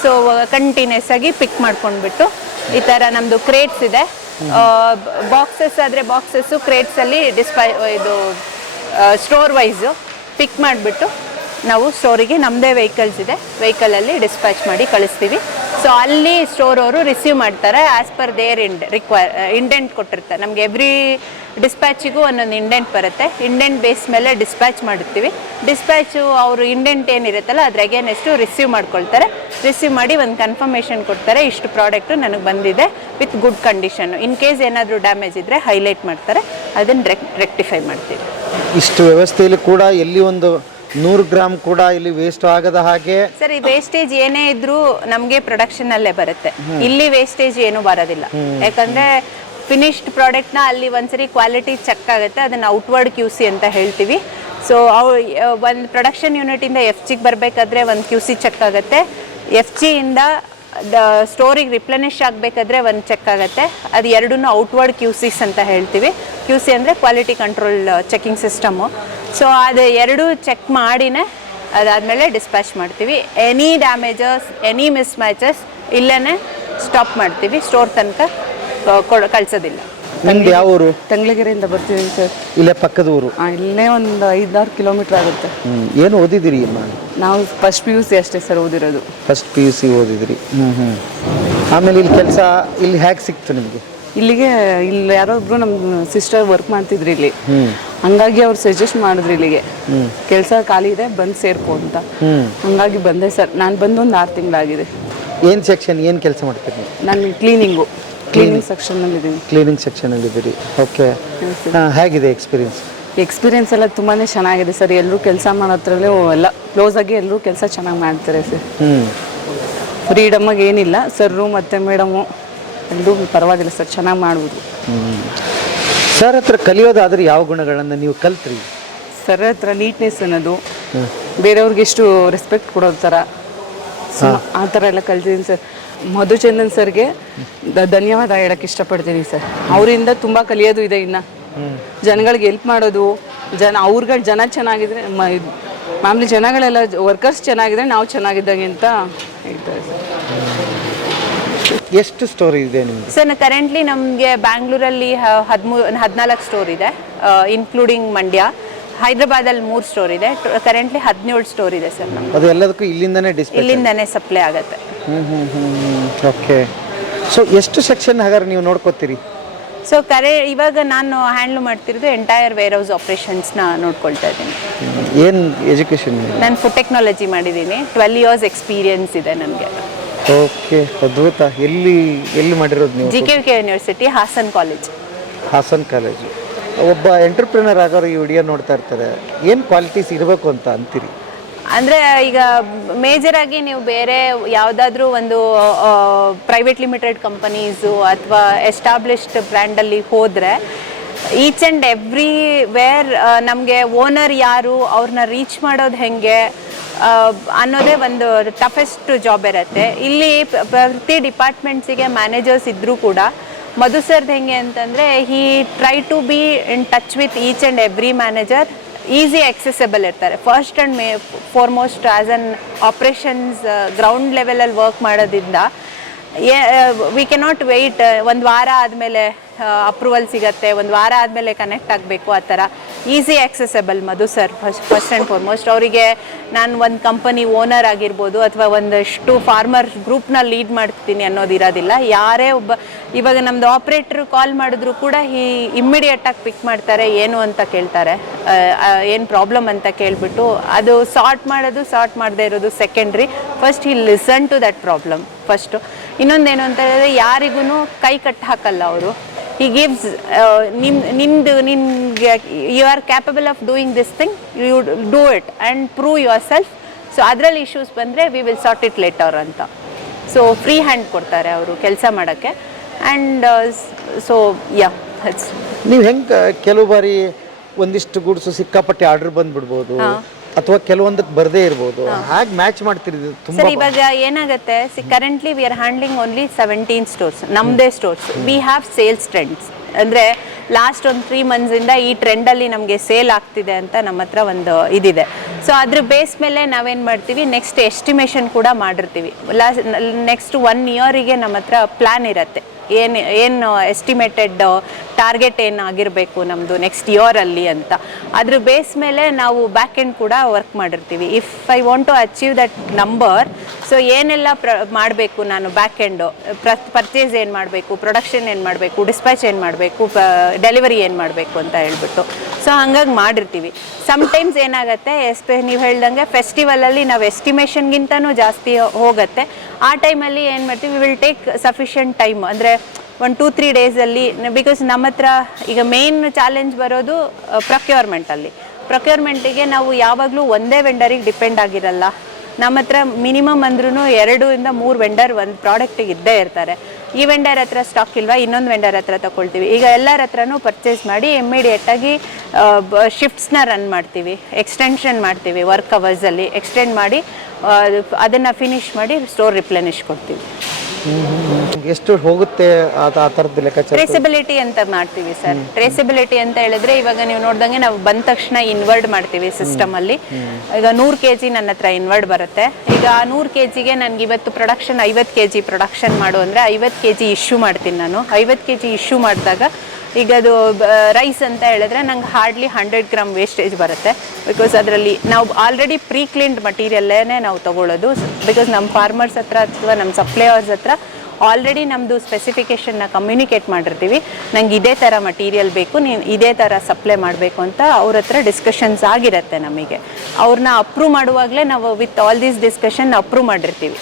B: so continues ಆಗಿ ಪಿಕ್ ಮಾಡ್ಕೊಂಡ್ಬಿಟ್ಟು ಈ ತರ ನಮ್ದು ಕ್ರೇಟ್ಸ್ ಇದೆ. ಬಾಕ್ಸಸ್ ಆದರೆ ಬಾಕ್ಸಸ್ಸು ಕ್ರೇಟ್ಸಲ್ಲಿ ಡಿಸ್ಪೈ ಇದು ಸ್ಟೋರ್ ವೈಸು ಪಿಕ್ ಮಾಡಿಬಿಟ್ಟು ನಾವು ಸ್ಟೋರಿಗೆ ನಮ್ಮದೇ ವೆಹಿಕಲ್ಸ್ ಇದೆ. ವೆಹಿಕಲಲ್ಲಿ ಡಿಸ್ಪ್ಯಾಚ್ ಮಾಡಿ ಕಳಿಸ್ತೀವಿ. ಸೊ ಅಲ್ಲಿ ಸ್ಟೋರ್ ಅವರು ರಿಸೀವ್ ಮಾಡ್ತಾರೆ ಆ್ಯಸ್ ಪರ್ ದೇರ್ ಇಂಡ್ ರಿಕ್ವೈರ್ ಇಂಡೆಂಟ್ ಕೊಟ್ಟಿರ್ತಾರೆ. ನಮಗೆ ಎವ್ರಿ ಡಿಸ್ಪ್ಯಾಚಿಗೂ ಒಂದೊಂದು ಇಂಡೆಂಟ್ ಬರುತ್ತೆ. ಇಂಡೆಂಟ್ ಬೇಸ್ ಮೇಲೆ ಡಿಸ್ಪ್ಯಾಚ್ ಮಾಡುತ್ತೀವಿ. ಡಿಸ್ಪ್ಯಾಚು ಅವರು ಇಂಡೆಂಟ್ ಏನಿರುತ್ತಲ್ಲ ಅದ್ರ ಅಗೇನೆಸ್ಟು ರಿಸೀವ್ ಮಾಡ್ಕೊಳ್ತಾರೆ. ರಿಸೀವ್ ಮಾಡಿ ಒಂದು ಕನ್ಫರ್ಮೇಷನ್ ಕೊಡ್ತಾರೆ, ಇಷ್ಟು ಪ್ರಾಡಕ್ಟು ನನಗೆ ಬಂದಿದೆ with good condition in case ಏನಾದರೂ ಡ್ಯಾಮೇಜ್ ಇದ್ದರೆ ಹೈಲೈಟ್ ಮಾಡ್ತಾರೆ. ಅದನ್ನು ರೆಕ್ ರೆಕ್ಟಿಫೈ ಮಾಡ್ತೀವಿ.
A: ಇಷ್ಟು ವ್ಯವಸ್ಥೆಯಲ್ಲಿ ಕೂಡ ಎಲ್ಲಿ ಒಂದು ನೂರು ಗ್ರಾಮ್ ಕೂಡ ಇಲ್ಲಿ ವೇಸ್ಟ್ ಆಗದ ಹಾಗೆ.
B: ಸರ್ ಈ ವೇಸ್ಟೇಜ್ ಏನೇ ಇದ್ರೂ ನಮಗೆ ಪ್ರೊಡಕ್ಷನ್ ಅಲ್ಲೇ ಬರುತ್ತೆ. ಇಲ್ಲಿ ವೇಸ್ಟೇಜ್ ಏನು ಬರೋದಿಲ್ಲ. ಯಾಕಂದ್ರೆ ಫಿನಿಶ್ಡ್ ಪ್ರಾಡಕ್ಟ್ನ ಅಲ್ಲಿ ಒಂದ್ಸರಿ ಕ್ವಾಲಿಟಿ ಚೆಕ್ ಆಗುತ್ತೆ ಅದನ್ನ ಔಟ್ವರ್ಡ್ ಕ್ಯೂ ಸಿ ಅಂತ ಹೇಳ್ತೀವಿ. ಸೊ ಅವು ಒಂದು ಪ್ರೊಡಕ್ಷನ್ ಇಂದ ಎಫ್ ಜಿಗೆ ಬರಬೇಕಾದ್ರೆ ಒಂದು ಕ್ಯೂ ಸಿ ಚೆಕ್ ಆಗುತ್ತೆ. ಎಫ್ ಜಿಯಿಂದ ಸ್ಟೋರಿಗೆ ರಿಪ್ಲೆನಿಷ್ ಆಗಬೇಕಾದ್ರೆ ಒಂದು ಚೆಕ್ ಆಗುತ್ತೆ. ಅದು ಎರಡೂ ಔಟ್ವರ್ಡ್ ಕ್ಯೂ ಸಿಸ್ ಅಂತ ಹೇಳ್ತೀವಿ. ಕ್ಯೂ ಸಿ ಅಂದರೆ quality control checking system so ಅದು ಎರಡೂ ಚೆಕ್ ಮಾಡಿನೇ ಅದಾದಮೇಲೆ ಡಿಸ್ಪ್ಯಾಚ್ ಮಾಡ್ತೀವಿ. Any damages any mismatches ಇಲ್ಲೇ ಸ್ಟಾಪ್ ಮಾಡ್ತೀವಿ. ಸ್ಟೋರ್ ತನಕ ಕ- ಕೊಡ, ಕಳ್ಸೋದಿಲ್ಲ.
A: ನಿಮ್ದು ಯಾವ ಊರು?
D: ತಂಗ್ಳಗೆರೆಯಿಂದ ಬರ್ತೀವಿ ಸರ್.
A: ಇಲ್ಲೇ ಪಕ್ಕದ ಊರು?
D: ಆ, ಇಲ್ಲೇ ಒಂದು ಐದಾರು ಕಿಲೋಮೀಟರ್ ಆಗುತ್ತೆ.
A: ಹ್ಮ್. ಏನು ಓದಿದಿರಿ ಅಮ್ಮ?
D: ನಾವು ಫಸ್ಟ್ ಪಿ ಯು ಸಿ ಅಷ್ಟೇ ಸರ್ ಓದಿರೋದು.
A: ಫಸ್ಟ್ ಪಿ ಯು ಸಿ ಓದಿದಿರಿ ಹ್ಞೂ ಹ್ಞೂ ಆಮೇಲೆ ಇಲ್ಲಿ ಕೆಲಸ ಇಲ್ಲಿ ಹೇಗೆ ಸಿಕ್ತು ನಿಮಗೆ?
D: ಇಲ್ಲಿಗೆ ಇಲ್ಲಿ ಯಾರೋ ಒಬ್ರು ನಮ್ಮ ಸಿಸ್ಟರ್ ವರ್ಕ್ ಮಾಡ್ತಿದ್ರು ಇಲ್ಲಿ. ಹಂಗಾಗಿ ಅವ್ರು ಸಜೆಸ್ಟ್ ಮಾಡಿದ್ರು ಇಲ್ಲಿಗೆ. ಕೆಲಸ ಖಾಲಿ ಇದೆ ಬಂದು ಸೇರ್ಕೊ ಅಂತ. ಹಂಗಾಗಿ ಬಂದೆ ಸರ್. ನಾನು ಬಂದು ಒಂದು ಆರು ತಿಂಗಳಾಗಿದೆ.
A: ಏನು ಸೆಕ್ಷನ್ ಏನು ಕೆಲಸ ಮಾಡ್ತೀನಿ ನೀವು?
D: ನಾನು ಕ್ಲೀನಿಂಗು ಕ್ಲೀನಿಂಗ್ ಸೆಕ್ಷನಲ್ಲಿ ಇದ್ದೀನಿ
A: ಕ್ಲೀನಿಂಗ್ ಸೆಕ್ಷನಲ್ಲಿ ಇದ್ದೀರಿ. ಓಕೆ ಹೇಗಿದೆ ಎಕ್ಸ್ಪೀರಿಯನ್ಸ್
D: ಎಕ್ಸ್ಪೀರಿಯನ್ಸ್ ಎಲ್ಲ ತುಂಬಾ ಚೆನ್ನಾಗಿದೆ ಸರ್. ಎಲ್ಲರೂ ಕೆಲಸ ಮಾಡೋದ್ರಲ್ಲೇ ಎಲ್ಲ ಕ್ಲೋಸ್ ಆಗಿ ಎಲ್ಲರೂ ಕೆಲಸ ಚೆನ್ನಾಗಿ ಮಾಡ್ತಾರೆ ಸರ್.
A: ಫ್ರೀಡಮ್
D: ಆಗಿ ಏನಿಲ್ಲ. ಸರ್ರು ಮತ್ತೆ ಮೇಡಮು ಎಲ್ಲರೂ ಪರವಾಗಿಲ್ಲ ಸರ್. ಚೆನ್ನಾಗಿ ಮಾಡ್ಬೋದು.
A: ಸರ್ ಹತ್ರ ಕಲಿಯೋದಾದ್ರೆ ಯಾವ ಗುಣಗಳನ್ನು ನೀವು ಕಲ್ತ್ರಿ?
D: ಸರ್ ಹತ್ರ ನೀಟ್ನೆಸ್ ಅನ್ನೋದು. ಬೇರೆಯವ್ರಿಗೆ ಎಷ್ಟು ರೆಸ್ಪೆಕ್ಟ್ ಕೊಡೋ ಥರ ಆ ಥರ ಎಲ್ಲ ಕಲ್ತಿದ್ದೀನಿ ಸರ್. ಮಧುಚಂದನ್ ಸರ್ಗೆ ದ- ಧನ್ಯವಾದ ಹೇಳಕ್ಕೆ ಇಷ್ಟಪಡ್ತೀನಿ ಸರ್. ಅವರಿಂದ ತುಂಬ ಕಲಿಯೋದು ಇದೆ ಇನ್ನು. ಜನಗಳಿಗೆ ಹೆಲ್ಪ್ ಮಾಡೋದು ಜನ ಅವ್ರುಗಳು ಜನ ಚೆನ್ನಾಗಿದ್ರೆ ಮ ಇದ್- ಮಾಮೂಲಿ ಜನಗಳೆಲ್ಲ ವರ್ಕರ್ಸ್ ಚೆನ್ನಾಗಿದ್ರೆ ನಾವು ಚೆನ್ನಾಗಿದ್ದಂಗೆ ಅಂತ ಹೇಳ್ತಾರೆ ಸರ್.
A: ಎಷ್ಟು ಸ್ಟೋರಿ ಇದೆ ನಿಮ್ಗೆ
B: ಸರ್ ಕರೆಂಟ್ಲಿ ನಮಗೆ ಬ್ಯಾಂಗ್ಳೂರಲ್ಲಿ ಹದಿಮೂರು ಹದಿನಾಲ್ಕು ಸ್ಟೋರ್ ಇದೆ. ಇನ್ಕ್ಲೂಡಿಂಗ್ ಮಂಡ್ಯ ಹೈದ್ರಾಬಾದಲ್ಲಿ ಮೂರು ಸ್ಟೋರ್ ಇದೆ. ಕರೆಂಟ್ಲಿ ಹದಿನೇಳು ಸ್ಟೋರ್ ಇದೆ ಸರ್ ನಮ್ಗೆ
A: ಅದು ಎಲ್ಲದಕ್ಕೂ ಇಲ್ಲಿಂದನೇ ಡಿಸ್ಪ್ಲೇ
B: ಇಲ್ಲಿಂದನೇ ಸಪ್ಲೈ ಆಗುತ್ತೆ.
A: ಹ್ಞೂ ಹ್ಞೂ ಹ್ಞೂ ಓಕೆ ಸೊ ಎಷ್ಟು ಸೆಕ್ಷನ್ ಹಾಗಾದ್ರೆ ನೀವು ನೋಡ್ಕೋತೀರಿ?
B: ಸೊ ಕರೆ ಇವಾಗ ನಾನು ಹ್ಯಾಂಡ್ಲ್ ಮಾಡ್ತಿರೋದು ಎಂಟೈರ್ ವೇರ್ ಹೌಸ್ ಆಪ್ರೇಷನ್ಸ್ನ ನೋಡ್ಕೊಳ್ತಾ ಇದ್ದೀನಿ.
A: ಏನು ಎಜುಕೇಷನ್
B: ನಾನು ಫುಡ್ ಟೆಕ್ನಾಲಜಿ ಮಾಡಿದ್ದೀನಿ. ಟ್ವೆಲ್ ಇಯರ್ಸ್ ಎಕ್ಸ್ಪೀರಿಯನ್ಸ್ ಇದೆ ನನಗೆ.
A: ಓಕೆ ಅದ್ಭುತ. ಎಲ್ಲಿ ಎಲ್ಲಿ ಮಾಡಿರೋದು ನೀವು
B: G K K university Hassan college
A: Hassan college ಒಬ್ಬ ಎಂಟರ್ಪ್ರಿನರ್ ಆಗೋರು ಈ ವಿಡಿಯೋ ನೋಡ್ತಾ ಇರ್ತಾರೆ. ಏನು ಕ್ವಾಲಿಟೀಸ್ ಇರಬೇಕು ಅಂತ ಅಂತೀರಿ?
B: ಅಂದ್ರೆ ಈಗ ಮೇಜರ್ ಆಗಿ ನೀವು ಬೇರೆ ಯಾವುದಾದ್ರೂ ಒಂದು ಪ್ರೈವೇಟ್ ಲಿಮಿಟೆಡ್ ಕಂಪನೀಸು ಅಥವಾ ಎಸ್ಟಾಬ್ಲಿಷ್ಡ್ ಬ್ರ್ಯಾಂಡಲ್ಲಿ ಹೋದರೆ ಈಚ್ ಆ್ಯಂಡ್ ಎವ್ರಿ ವೇರ್ ನಮಗೆ ಓನರ್ ಯಾರು ಅವ್ರನ್ನ ರೀಚ್ ಮಾಡೋದು ಹೆಂಗೆ ಅನ್ನೋದೇ ಒಂದು ಟಫೆಸ್ಟ್ ಜಾಬ್ ಇರುತ್ತೆ. ಇಲ್ಲಿ ಪ್ರತಿ ಡಿಪಾರ್ಟ್ಮೆಂಟ್ಸಿಗೆ ಮ್ಯಾನೇಜರ್ಸ್ ಇದ್ದರೂ ಕೂಡ ಮಧು ಸರ್ದು ಹೆಂಗೆ ಅಂತಂದರೆ he try to be in touch with each and every manager easy accessible ಇರ್ತಾರೆ. First and may foremost as an operations ground ಲೆವೆಲಲ್ಲಿ ವರ್ಕ್ ಮಾಡೋದ್ರಿಂದ ವಿ ಕೆನಾಟ್ ವೆಯ್ಟ್ ಒಂದು ವಾರ ಆದಮೇಲೆ ಅಪ್ರೂವಲ್ ಸಿಗತ್ತೆ. ಒಂದು ವಾರ ಆದಮೇಲೆ ಕನೆಕ್ಟ್ ಆಗಬೇಕು ಆ ಥರ. Easy accessible Madhu sir first first and foremost ಅವರಿಗೆ ನಾನು ಒಂದು ಕಂಪನಿ ಓನರ್ ಆಗಿರ್ಬೋದು ಅಥವಾ ಒಂದಷ್ಟು ಫಾರ್ಮರ್ ಗ್ರೂಪ್ನ ಲೀಡ್ ಮಾಡ್ತೀನಿ ಅನ್ನೋದು ಇರೋದಿಲ್ಲ. ಯಾರೇ ಒಬ್ಬ, ಇವಾಗ ನಮ್ಮದು ಆಪ್ರೇಟ್ರು ಕಾಲ್ ಮಾಡಿದ್ರು ಕೂಡ ಈ ಇಮ್ಮಿಡಿಯೇಟಾಗಿ ಪಿಕ್ ಮಾಡ್ತಾರೆ, ಏನು ಅಂತ ಕೇಳ್ತಾರೆ. ಏನು ಪ್ರಾಬ್ಲಮ್ ಅಂತ ಕೇಳಿಬಿಟ್ಟು ಅದು ಸಾರ್ಟ್ ಮಾಡೋದು ಸಾರ್ಟ್ ಮಾಡದೇ ಇರೋದು ಸೆಕೆಂಡ್ರಿ ಫಸ್ಟ್ ಈ listen to that problem first ಇನ್ನೊಂದೇನು ಅಂತ ಹೇಳಿದ್ರೆ ಯಾರಿಗೂ ಕೈ ಕಟ್ಟು ಹಾಕಲ್ಲ ಅವರು. ಹಿ ಗಿವ್ಸ್ ನಿಮ್ ನಿಮ್ದು ನಿಮ್ಗೆ you are capable of doing this thing you do it and prove yourself so ಅದರಲ್ಲಿ ಇಶ್ಯೂಸ್ ಬಂದರೆ we will sort it later ಅಂತ. ಸೊ ಫ್ರೀ ಹ್ಯಾಂಡ್ ಕೊಡ್ತಾರೆ ಅವರು ಕೆಲಸ ಮಾಡೋಕ್ಕೆ. ಆ್ಯಂಡ್ ಸೊ ಯಾ
A: ನೀವು ಹೆಂಗೆ ಕೆಲವು ಬಾರಿ ಒಂದಿಷ್ಟು ಗುಡ್ಸು ಸಿಕ್ಕಾಪಟ್ಟೆ ಆರ್ಡರ್ ಬಂದ್ಬಿಡ್ಬೋದು. ಅಥವಾ ಕೆಲವೊಂದಕ್ಕೆ ಬರದೇ ಇರ್ಬೋದು. ಹಾಗೆ ಮ್ಯಾಚ್ ಮಾಡ್ತಿರೋದು ತುಂಬಾ ತುಂಬ
B: ಸರ್ ಇವಾಗ ಏನಾಗುತ್ತೆ? See currently we are handling only seventeen stores ನಮ್ದೇ stores we have sales trends ಅಂದರೆ ಲಾಸ್ಟ್ ಒಂದು ತ್ರೀ ಮಂತ್ಸಿಂದ ಈ ಟ್ರೆಂಡಲ್ಲಿ ನಮಗೆ ಸೇಲ್ ಆಗ್ತಿದೆ ಅಂತ ನಮ್ಮ ಹತ್ರ ಒಂದು ಇದಿದೆ. ಸೊ ಅದ್ರ ಬೇಸ್ ಮೇಲೆ ನಾವೇನು ಮಾಡ್ತೀವಿ? ನೆಕ್ಸ್ಟ್ ಎಸ್ಟಿಮೇಷನ್ ಕೂಡ ಮಾಡಿರ್ತೀವಿ. ಲಾಸ್ಟ್ ನೆಕ್ಸ್ಟ್ ಒನ್ ಇಯರಿಗೆ ನಮ್ಮ ಹತ್ರ ಪ್ಲ್ಯಾನ್ ಇರುತ್ತೆ. ಏನು ಏನು ಎಸ್ಟಿಮೇಟೆಡ್ ಟಾರ್ಗೆಟ್ ಏನು ಆಗಿರಬೇಕು ನಮ್ಮದು ನೆಕ್ಸ್ಟ್ ಇಯರಲ್ಲಿ ಅಂತ. ಅದ್ರ ಬೇಸ್ ಮೇಲೆ ನಾವು ಬ್ಯಾಕ್ ಎಂಡ್ ಕೂಡ ವರ್ಕ್ ಮಾಡಿರ್ತೀವಿ. If I want to achieve that number so ಏನೆಲ್ಲ ಪ್ರ, ಮಾಡಬೇಕು ನಾನು ಬ್ಯಾಕ್ ಎಂಡು ಪರ್ಚೇಸ್ ಏನು ಮಾಡಬೇಕು? ಪ್ರೊಡಕ್ಷನ್ ಏನು ಮಾಡಬೇಕು? ಡಿಸ್ಪ್ಯಾಚ್ ಏನು ಮಾಡಬೇಕು? ಡೆಲಿವರಿ ಏನು ಮಾಡಬೇಕು ಅಂತ ಹೇಳ್ಬಿಟ್ಟು. ಸೊ ಹಂಗಾಗಿ ಮಾಡಿರ್ತೀವಿ. ಸಮ್ಟೈಮ್ಸ್ ಏನಾಗುತ್ತೆ, ಎಸ್ಪೆ ನೀವು ಹೇಳ್ದಂಗೆ ಫೆಸ್ಟಿವಲಲ್ಲಿ ನಾವು ಎಸ್ಟಿಮೇಷನ್ಗಿಂತನೂ ಜಾಸ್ತಿ ಹೋಗುತ್ತೆ. ಆ ಟೈಮಲ್ಲಿ ಏನು ಮಾಡ್ತೀವಿ ವಿಲ್ ಟೇಕ್ ಸಫಿಷಿಯಂಟ್ ಟೈಮ್ ಅಂದರೆ ಒಂದು ಟೂ ತ್ರೀ ಡೇಸಲ್ಲಿ ಬಿಕಾಸ್ ನಮ್ಮ ಹತ್ರ ಈಗ ಮೇನ್ ಚಾಲೆಂಜ್ ಬರೋದು ಪ್ರೊಕ್ಯೂರ್ಮೆಂಟಲ್ಲಿ ಪ್ರೊಕ್ಯೂರ್ಮೆಂಟಿಗೆ ನಾವು ಯಾವಾಗಲೂ ಒಂದೇ ವೆಂಡರಿಗೆ ಡಿಪೆಂಡ್ ಆಗಿರಲ್ಲ. ನಮ್ಮ ಹತ್ರ ಮಿನಿಮಮ್ ಅಂದ್ರೂ ಎರಡರಿಂದ ಮೂರು ವೆಂಡರ್ ಒಂದು ಪ್ರಾಡಕ್ಟಿಗೆ ಇದ್ದೇ ಇರ್ತಾರೆ. ಈ ವೆಂಡರ್ ಹತ್ರ ಸ್ಟಾಕ್ ಇಲ್ವಾ, ಇನ್ನೊಂದು ವೆಂಡರ್ ಹತ್ರ ತಗೊಳ್ತೀವಿ. ಈಗ ಎಲ್ಲರ ಹತ್ರನೂ ಪರ್ಚೇಸ್ ಮಾಡಿ ಇಮ್ಮಿಡಿಯೇಟಾಗಿ ಶಿಫ್ಟ್ಸ್ನ ರನ್ ಮಾಡ್ತೀವಿ. ಎಕ್ಸ್ಟೆನ್ಷನ್ ಮಾಡ್ತೀವಿ ವರ್ಕ್ ಅವರ್ಸಲ್ಲಿ ಎಕ್ಸ್ಟೆಂಡ್ ಮಾಡಿ ಅದನ್ನು ಫಿನಿಶ್ ಮಾಡಿ ಸ್ಟೋರ್ ರಿಪ್ಲೆನಿಶ್ ಕೊಡ್ತೀವಿ.
A: ಎಷ್ಟು ಹೋಗುತ್ತೆ ಆ- ಲೆಕ್ಕಾಚಾರ
B: ಟ್ರೇಸಬಿಲಿಟಿ ಅಂತ ಮಾಡ್ತೀವಿ ಸರ್. ಟ್ರೇಸಬಿಲಿಟಿ ಅಂತ ಹೇಳಿದ್ರೆ ಇವಾಗ ನೀವು ನೋಡ್ದಂಗೆ ನಾವು ಬಂದ ತಕ್ಷಣ ಇನ್ವರ್ಡ್ ಮಾಡ್ತೀವಿ ಸಿಸ್ಟಮ್ ಅಲ್ಲಿ ಈಗ ನೂರ್ ಕೆ ಜಿ ನನ್ನ ಹತ್ರ ಇನ್ವರ್ಡ್ ಬರುತ್ತೆ. ಈಗ ಆ ನೂರು ಕೆ ಜಿಗೆ ನನಗೆ ಇವತ್ತು ಪ್ರೊಡಕ್ಷನ್ ಐವತ್ತು ಕೆ ಜಿ ಪ್ರೊಡಕ್ಷನ್ ಮಾಡು ಅಂದ್ರೆ ಐವತ್ತು ಕೆ ಜಿ ಇಶ್ಯೂ ಮಾಡ್ತೀನಿ ನಾನು. ಐವತ್ತು ಕೆ ಜಿ ಇಶ್ಯೂ ಮಾಡಿದಾಗ ಈಗ ಅದು ರೈಸ್ ಅಂತ ಹೇಳಿದ್ರೆ ನಂಗೆ ಹಾರ್ಡ್ಲಿ ಹಂಡ್ರೆಡ್ ಗ್ರಾಮ್ ವೇಸ್ಟೇಜ್ ಬರುತ್ತೆ. ಬಿಕಾಸ್ ಅದರಲ್ಲಿ ನಾವು ಆಲ್ರೆಡಿ ಪ್ರೀ ಕ್ಲೀನ್ಡ್ ಮಟೀರಿಯಲ್ಲೇ ನಾವು ತಗೊಳ್ಳೋದು. ಬಿಕಾಸ್ ನಮ್ಮ ಫಾರ್ಮರ್ಸ್ ಹತ್ರ ಅಥವಾ ನಮ್ಮ ಸಪ್ಲೈಯರ್ಸ್ ಹತ್ರ ಆಲ್ರೆಡಿ ನಮ್ಮದು ಸ್ಪೆಸಿಫಿಕೇಷನ್ನ ಕಮ್ಯುನಿಕೇಟ್ ಮಾಡಿರ್ತೀವಿ. ನಂಗೆ ಇದೇ ಥರ ಮಟೀರಿಯಲ್ ಬೇಕು, ನೀನು ಇದೇ ಥರ ಸಪ್ಲೈ ಮಾಡಬೇಕು ಅಂತ ಅವ್ರ ಹತ್ರ ಡಿಸ್ಕಷನ್ಸ್ ಆಗಿರುತ್ತೆ ನಮಗೆ. ಅವ್ರನ್ನ ಅಪ್ರೂವ್ ಮಾಡುವಾಗಲೇ ನಾವು with all these discussion approve ಮಾಡಿರ್ತೀವಿ.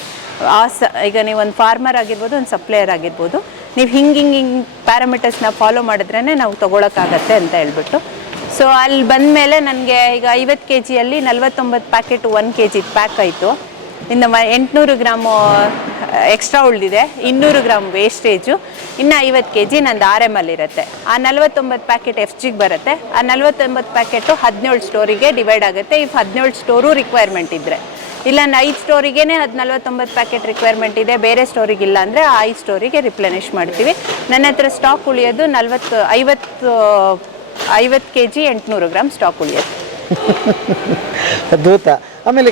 B: ಆ ಸ, ಈಗ ನೀವು ಫಾರ್ಮರ್ ಆಗಿರ್ಬೋದು, ಒಂದು ಸಪ್ಲೈಯರ್ ಆಗಿರ್ಬೋದು. ನೀವು ಹಿಂಗೆ ಹಿಂಗೆ ಹಿಂಗೆ ಪ್ಯಾರಾಮೀಟರ್ಸ್ನ ಫಾಲೋ ಮಾಡಿದ್ರೇ ನಾವು ತೊಗೊಳಕ್ಕಾಗತ್ತೆ ಅಂತ ಹೇಳ್ಬಿಟ್ಟು. ಸೊ ಅಲ್ಲಿ ಬಂದ ಮೇಲೆ ನನಗೆ ಈಗ ಐವತ್ತು ಕೆ ಜಿಯಲ್ಲಿ ನಲ್ವತ್ತೊಂಬತ್ತು packet one K G pack ಆಯಿತು. ಇನ್ನು ಎಂಟುನೂರು ಗ್ರಾಮು ಎಕ್ಸ್ಟ್ರಾ ಉಳಿದಿದೆ. ಇನ್ನೂರು ಗ್ರಾಮ್ ವೇಸ್ಟೇಜು ಇನ್ನು ಐವತ್ತು ಕೆ ಜಿ ನಂದು ಆರ್ ಎಂ ಇರುತ್ತೆ. ಆ ನಲ್ವತ್ತೊಂಬತ್ತು ಪ್ಯಾಕೆಟ್ ಎಫ್ ಜಿಗೆ ಬರುತ್ತೆ. ಆ ನಲ್ವತ್ತೊಂಬತ್ತು ಪ್ಯಾಕೆಟು ಹದಿನೇಳು ಸ್ಟೋರಿಗೆ ಡಿವೈಡ್ ಆಗುತ್ತೆ. ಇಫ್ ಹದಿನೇಳು ಸ್ಟೋರು ರಿಕ್ವೈರ್ಮೆಂಟ್ ಇದ್ದರೆ ಇಲ್ಲ ಐದು ಸ್ಟೋರಿಗೇ ಅದು ನಲ್ವತ್ತೊಂಬತ್ತು ಪ್ಯಾಕೆಟ್ ರಿಕ್ವೈರ್ಮೆಂಟ್ ಇದೆ. ಬೇರೆ ಸ್ಟೋರಿಗೆ ಇಲ್ಲ ಅಂದರೆ ಆ ಐದು ಸ್ಟೋರಿಗೆ ರಿಪ್ಲೆನಿಷ್ ಮಾಡ್ತೀವಿ. ನನ್ನ ಹತ್ರ ಸ್ಟಾಕ್ ಉಳಿಯೋದು ನಲ್ವತ್ತು, ಐವತ್ತು ಐವತ್ತು ಕೆ ಜಿ ಎಂಟುನೂರು ಗ್ರಾಮ್ ಸ್ಟಾಕ್ ಉಳಿಯೋದು.
A: ಅದ್ಭುತ. ಆಮೇಲೆ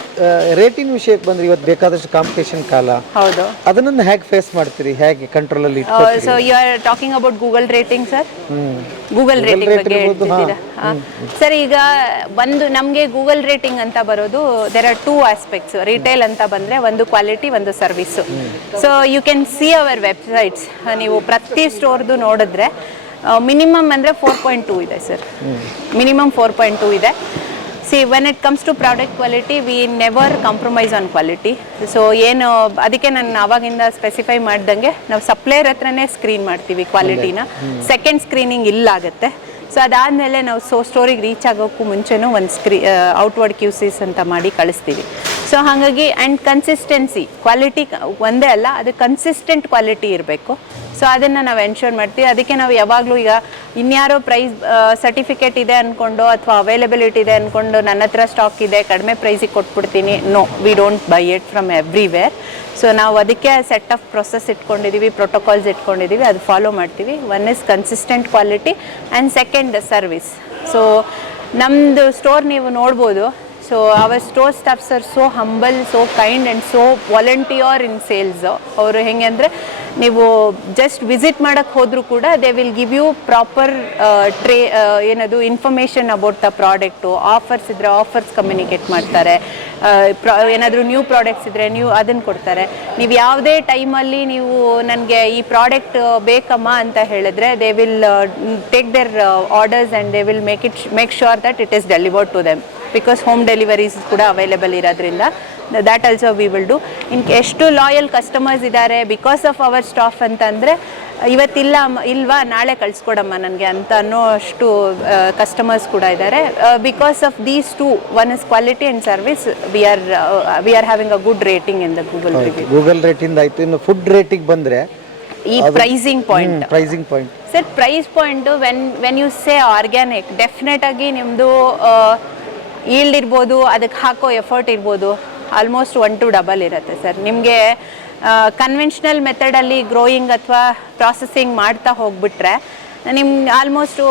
A: ರೇಟಿನ ವಿಷಯಕ್ಕೆ ಬಂದ್ರೆ ಇವತ್ತು ಬೇಕಾದಷ್ಟು ಕಾಂಪಿಟೇಷನ್ ಕಾಲ.
B: ಹೌದು.
A: ಅದನ್ನ ಹೇಗೆ ಫೇಸ್ ಮಾಡ್ತೀರಿ? ಹೇಗೆ ಕಂಟ್ರೋಲಲ್ಲಿ
B: so you are talking about Google rating sir Google rating ಬಗ್ಗೆ ಹೇಳ್ತಿದ್ದೀರಾ? ಸರ್ ಈಗ ಒಂದು ನಮಗೆ ಗೂಗಲ್ ರೇಟಿಂಗ್ ಅಂತ ಬರೋದು there are two aspects retail ಅಂತ ಬಂದ್ರೆ ಒಂದು ಕ್ವಾಲಿಟಿ ಒಂದು service so you can see our websites ನೀವು ಪ್ರತಿ ಸ್ಟೋರ್ದು ನೋಡಿದ್ರೆ ಮಿನಿಮಮ್ ಅಂದರೆ ಫೋರ್ ಪಾಯಿಂಟ್ ಟೂ ಇದೆ sir minimum four point two ಇದೆ. See when it comes to product quality we never compromise on quality so ಏನು ಅದಕ್ಕೆ ನಾನು ಆವಾಗಿಂದ ಸ್ಪೆಸಿಫೈ ಮಾಡ್ದಂಗೆ ನಾವು ಸಪ್ಲೈಯರ್ ಹತ್ರನೇ ಸ್ಕ್ರೀನ್ ಮಾಡ್ತೀವಿ ಕ್ವಾಲಿಟಿನ ಸೆಕೆಂಡ್ ಸ್ಕ್ರೀನಿಂಗ್ ಇಲ್ಲಾಗುತ್ತೆ. ಸೊ ಅದಾದಮೇಲೆ ನಾವು ಸೊ ಸ್ಟೋರಿಗೆ ರೀಚ್ ಆಗೋಕ್ಕೂ ಮುಂಚೆನೂ ಒಂದು ಸ್ಕ್ರೀ ಔಟ್ವರ್ಡ್ ಕ್ಯೂಸಿಸ್ ಅಂತ ಮಾಡಿ ಕಳಿಸ್ತೀವಿ. ಸೊ ಹಾಗಾಗಿ ಆ್ಯಂಡ್ ಕನ್ಸಿಸ್ಟೆನ್ಸಿ ಕ್ವಾಲಿಟಿ ಒಂದೇ ಅಲ್ಲ, ಅದು ಕನ್ಸಿಸ್ಟೆಂಟ್ ಕ್ವಾಲಿಟಿ ಇರಬೇಕು. ಸೊ ಅದನ್ನು ನಾವು ಎನ್ಶೋರ್ ಮಾಡ್ತೀವಿ. ಅದಕ್ಕೆ ನಾವು ಯಾವಾಗಲೂ ಈಗ ಇನ್ಯಾರೋ ಪ್ರೈಸ್ ಸರ್ಟಿಫಿಕೇಟ್ ಇದೆ ಅಂದ್ಕೊಂಡು ಅಥವಾ ಅವೈಲೇಬಿಲಿಟಿ ಇದೆ ಅಂದ್ಕೊಂಡು ನನ್ನ ಹತ್ರ ಸ್ಟಾಕ್ ಇದೆ, ಕಡಿಮೆ ಪ್ರೈಸಿಗೆ ಕೊಟ್ಬಿಡ್ತೀನಿ. No we don't buy it from everywhere so ನಾವು ಅದಕ್ಕೆ ಸೆಟ್ ಆಫ್ ಪ್ರೊಸೆಸ್ ಇಟ್ಕೊಂಡಿದ್ದೀವಿ ಪ್ರೋಟೋಕಾಲ್ಸ್ ಇಟ್ಕೊಂಡಿದ್ದೀವಿ ಅದು ಫಾಲೋ ಮಾಡ್ತೀವಿ. One is consistent quality and second service so ನಮ್ಮದು ಸ್ಟೋರ್ ನೀವು ನೋಡ್ಬೋದು so our store staffs are so humble so kind and so volunteer in sales ಅವರು ಹೆಂಗೆ ಅಂದರೆ ನೀವು ಜಸ್ಟ್ ವಿಸಿಟ್ ಮಾಡೋಕ್ಕೆ ಹೋದರೂ ಕೂಡ they will give you proper tray ಏನದು information about the product offers ಇದ್ದರೆ ಆಫರ್ಸ್ ಕಮ್ಯುನಿಕೇಟ್ ಮಾಡ್ತಾರೆ. ಪ್ರಾ ಏನಾದರೂ ನ್ಯೂ ಪ್ರಾಡಕ್ಟ್ಸ್ ಇದ್ದರೆ ನೀವು ಅದನ್ನು ಕೊಡ್ತಾರೆ. ನೀವು ಯಾವುದೇ ಟೈಮಲ್ಲಿ ನೀವು ನನಗೆ ಈ ಪ್ರಾಡಕ್ಟ್ ಬೇಕಮ್ಮ ಅಂತ ಹೇಳಿದ್ರೆ they will take their orders and they will make it make sure that it is delivered to them because home deliveries ಕೂಡ ಅವೈಲೇಬಲ್ ಇರೋದ್ರಿಂದ. That also we will do in ಎಷ್ಟು ಲಾಯಲ್ ಕಸ್ಟಮರ್ಸ್ ಇದ್ದಾರೆ because of our staff ಅಂತಂದರೆ ಇವತ್ತಿಲ್ಲ ಇಲ್ವಾ ನಾಳೆ ಕಳಿಸ್ಕೊಡಮ್ಮ ನನಗೆ ಅಂತ ಅನ್ನೋ ಅಷ್ಟು ಕಸ್ಟಮರ್ಸ್ ಕೂಡ ಇದ್ದಾರೆ because of these two one is quality and service we are we are having a good rating in the Google
A: Google ರೇಟಿಂದ ಆಯಿತು. ಇನ್ನು ಫುಡ್ ರೇಟಿಗೆ ಬಂದರೆ
B: ಈ pricing point
A: pricing point
B: sir price point when when you say organic definite ಆಗಿ ನಿಮ್ಮದು yield ಇರ್ಬೋದು, ಅದಕ್ಕೆ ಹಾಕೋ ಎಫರ್ಟ್ ಇರ್ಬೋದು ಆಲ್ಮೋಸ್ಟ್ ಒನ್ ಟು ಡಬಲ್ ಇರುತ್ತೆ ಸರ್. ನಿಮಗೆ ಕನ್ವೆನ್ಷನಲ್ ಮೆಥಡಲ್ಲಿ ಗ್ರೋಯಿಂಗ್ ಅಥವಾ ಪ್ರಾಸೆಸಿಂಗ್ ಮಾಡ್ತಾ ಹೋಗ್ಬಿಟ್ರೆ ನಿಮ್ಗೆ ಆಲ್ಮೋಸ್ಟು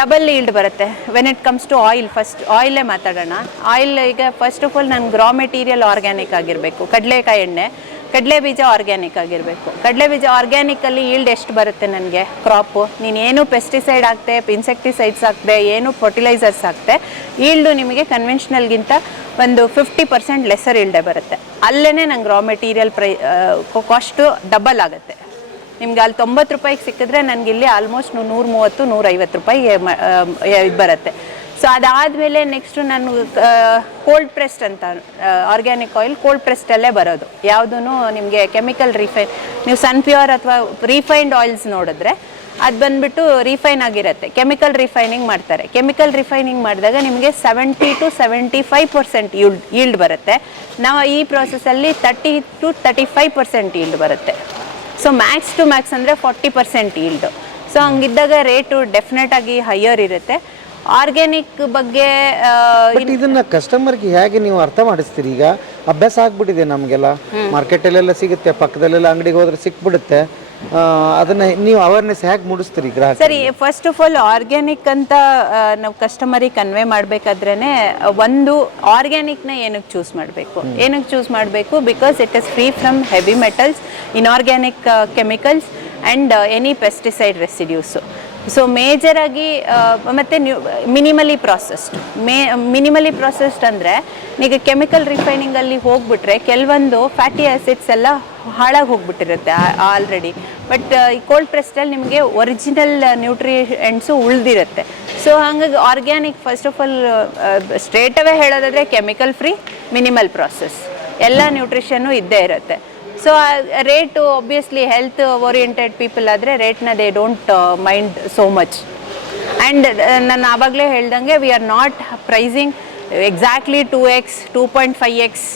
B: ಡಬಲ್ ಈಲ್ಡ್ ಬರುತ್ತೆ. When it comes to oil first ಆಯಿಲೇ ಮಾತಾಡೋಣ. ಆಯಿಲ್ ಈಗ ಫಸ್ಟ್ ಆಫ್ ಆಲ್ ನಾನು ರಾ ಮೆಟೀರಿಯಲ್ ಆರ್ಗ್ಯಾನಿಕ್ ಆಗಿರಬೇಕು. ಕಡಲೆಕಾಯಿ ಎಣ್ಣೆ. ಕಡಲೆ ಬೀಜ ಆರ್ಗ್ಯಾನಿಕ್ ಆಗಿರಬೇಕು. ಕಡಲೆ ಬೀಜ ಆರ್ಗ್ಯಾನಿಕಲ್ಲಿ ಈಲ್ಡ್ ಎಷ್ಟು ಬರುತ್ತೆ ನನಗೆ? ಕ್ರಾಪು ನೀನು ಏನು ಪೆಸ್ಟಿಸೈಡ್ ಹಾಕ್ತೆ ಇನ್ಸೆಕ್ಟಿಸೈಡ್ಸ್ ಹಾಕ್ದೆ, ಏನು ಫರ್ಟಿಲೈಸರ್ಸ್ ಹಾಕ್ದೆ ಈಲ್ಡು ನಿಮಗೆ ಕನ್ವೆನ್ಷನಲ್ಗಿಂತ ಒಂದು ಫಿಫ್ಟಿ ಪರ್ಸೆಂಟ್ ಲೆಸರ್ ಈಲ್ಡೇ ಬರುತ್ತೆ. ಅಲ್ಲೇ ನಂಗೆ ರಾ ಮೆಟೀರಿಯಲ್ ಪ್ರೈ ಕಾಸ್ಟು ಡಬಲ್ ಆಗುತ್ತೆ. ನಿಮ್ಗೆ ಅಲ್ಲಿ ತೊಂಬತ್ತು ರೂಪಾಯಿಗೆ ಸಿಕ್ಕಿದ್ರೆ ನನಗೆ ಇಲ್ಲಿ ಆಲ್ಮೋಸ್ಟ್ ನೂರ ಮೂವತ್ತು, ನೂರೈವತ್ತು ರೂಪಾಯಿ ಇದು ಬರುತ್ತೆ. ಸೊ ಅದಾದಮೇಲೆ ನೆಕ್ಸ್ಟು ನಾನು ಕೋಲ್ಡ್ ಪ್ರೆಸ್ಡ್ ಅಂತ ಆರ್ಗ್ಯಾನಿಕ್ ಆಯಿಲ್ ಕೋಲ್ಡ್ ಪ್ರೆಸ್ಟಲ್ಲೇ ಬರೋದು. ಯಾವುದೂ ನಿಮಗೆ ಕೆಮಿಕಲ್ ರಿಫೈನ್ ನೀವು ಸನ್ ಪ್ಯೂರ್ ಅಥವಾ ರಿಫೈನ್ಡ್ ಆಯಿಲ್ಸ್ ನೋಡಿದ್ರೆ ಅದು ಬಂದ್ಬಿಟ್ಟು ರಿಫೈನ್ ಆಗಿರುತ್ತೆ. ಕೆಮಿಕಲ್ ರಿಫೈನಿಂಗ್ ಮಾಡ್ತಾರೆ. ಕೆಮಿಕಲ್ ರಿಫೈನಿಂಗ್ ಮಾಡಿದಾಗ ನಿಮಗೆ seventy to seventy five percent yield yield ಬರುತ್ತೆ. ನಾವು ಈ ಪ್ರಾಸೆಸಲ್ಲಿ thirty to thirty five percent yield ಬರುತ್ತೆ. ಸೊ ಮ್ಯಾಕ್ಸ್ ಟು ಮ್ಯಾಕ್ಸ್ ಅಂದರೆ ಫಾರ್ಟಿ ಪರ್ಸೆಂಟ್ ಈಲ್ಡು ಸೊ ಹಂಗಿದ್ದಾಗ ರೇಟು ಡೆಫಿನೆಟ್ ಆಗಿ ಹೈಯರ್ ಇರುತ್ತೆ. ಆರ್ಗ್ಯಾನಿಕ್ ಬಗ್ಗೆ
A: ಬಟ್ ಇದನ್ನ ಕಸ್ಟಮರ್ಗೆ ಹೇಗೆ ನೀವು ಅರ್ಥ ಮಾಡಿಸ್ತೀರಿ? ಈಗ ಅಭ್ಯಾಸ ಆಗ್ಬಿಟ್ಟಿದೆ ನಮಗೆಲ್ಲ. ಮಾರ್ಕೆಟಲ್ಲೆಲ್ಲ ಸಿಗುತ್ತೆ ಪಕ್ಕದಲ್ಲೆಲ್ಲ ಅಂಗಡಿಗೆ ಹೋದ್ರೆ ಸಿಕ್ಬಿಡುತ್ತೆ. ಅದನ್ನ ನೀವು ಅವೇರ್ನೆಸ್ ಹೇಗೆ ಮೂಡಿಸ್ತೀರಿ ಗ್ರಾಹಕ
B: ಸರಿ ಫಸ್ಟ್ ಆಫ್ ಆಲ್ ಆರ್ಗ್ಯಾನಿಕ್ ಅಂತ ನಾವು ಕಸ್ಟಮರಿಗೆ ಕನ್ವೆ ಮಾಡಬೇಕಾದ್ರೇ ಒಂದು ಆರ್ಗ್ಯಾನಿಕ್ನ ಏನಕ್ಕೆ ಚೂಸ್ ಮಾಡಬೇಕು? ಏನಕ್ಕೆ ಚೂಸ್ ಮಾಡಬೇಕು? Because it is free from heavy metals inorganic chemicals and any pesticide residues so ಮೇಜರಾಗಿ ಮತ್ತು new minimally processed may minimally processed ಅಂದರೆ, ಈಗ ಕೆಮಿಕಲ್ ರಿಫೈನಿಂಗಲ್ಲಿ ಹೋಗ್ಬಿಟ್ರೆ ಕೆಲವೊಂದು ಫ್ಯಾಟಿ ಆ್ಯಸಿಡ್ಸ್ ಎಲ್ಲ ಹಾಳಾಗಿ ಹೋಗ್ಬಿಟ್ಟಿರುತ್ತೆ ಆಲ್ರೆಡಿ ಬಟ್ ಈ ಕೋಲ್ಡ್ ಪ್ರೆಸ್ಟಲ್ಲಿ ನಿಮಗೆ ಒರಿಜಿನಲ್ ನ್ಯೂಟ್ರಿಯೆಂಟ್ಸು ಉಳಿದಿರುತ್ತೆ. ಸೊ ಹಾಗಾಗಿ organic first of all straightaway ಹೇಳೋದಾದರೆ ಕೆಮಿಕಲ್ ಫ್ರೀ ಮಿನಿಮಲ್ ಪ್ರಾಸೆಸ್ ಎಲ್ಲ ನ್ಯೂಟ್ರಿಷನ್ನು ಇದ್ದೇ ಇರುತ್ತೆ. So rate obviously health oriented people ಆದರೆ ರೇಟ್ನ they don't mind so much and ನಾನು ಆವಾಗಲೇ ಹೇಳ್ದಂಗೆ we are not pricing exactly two x two point five x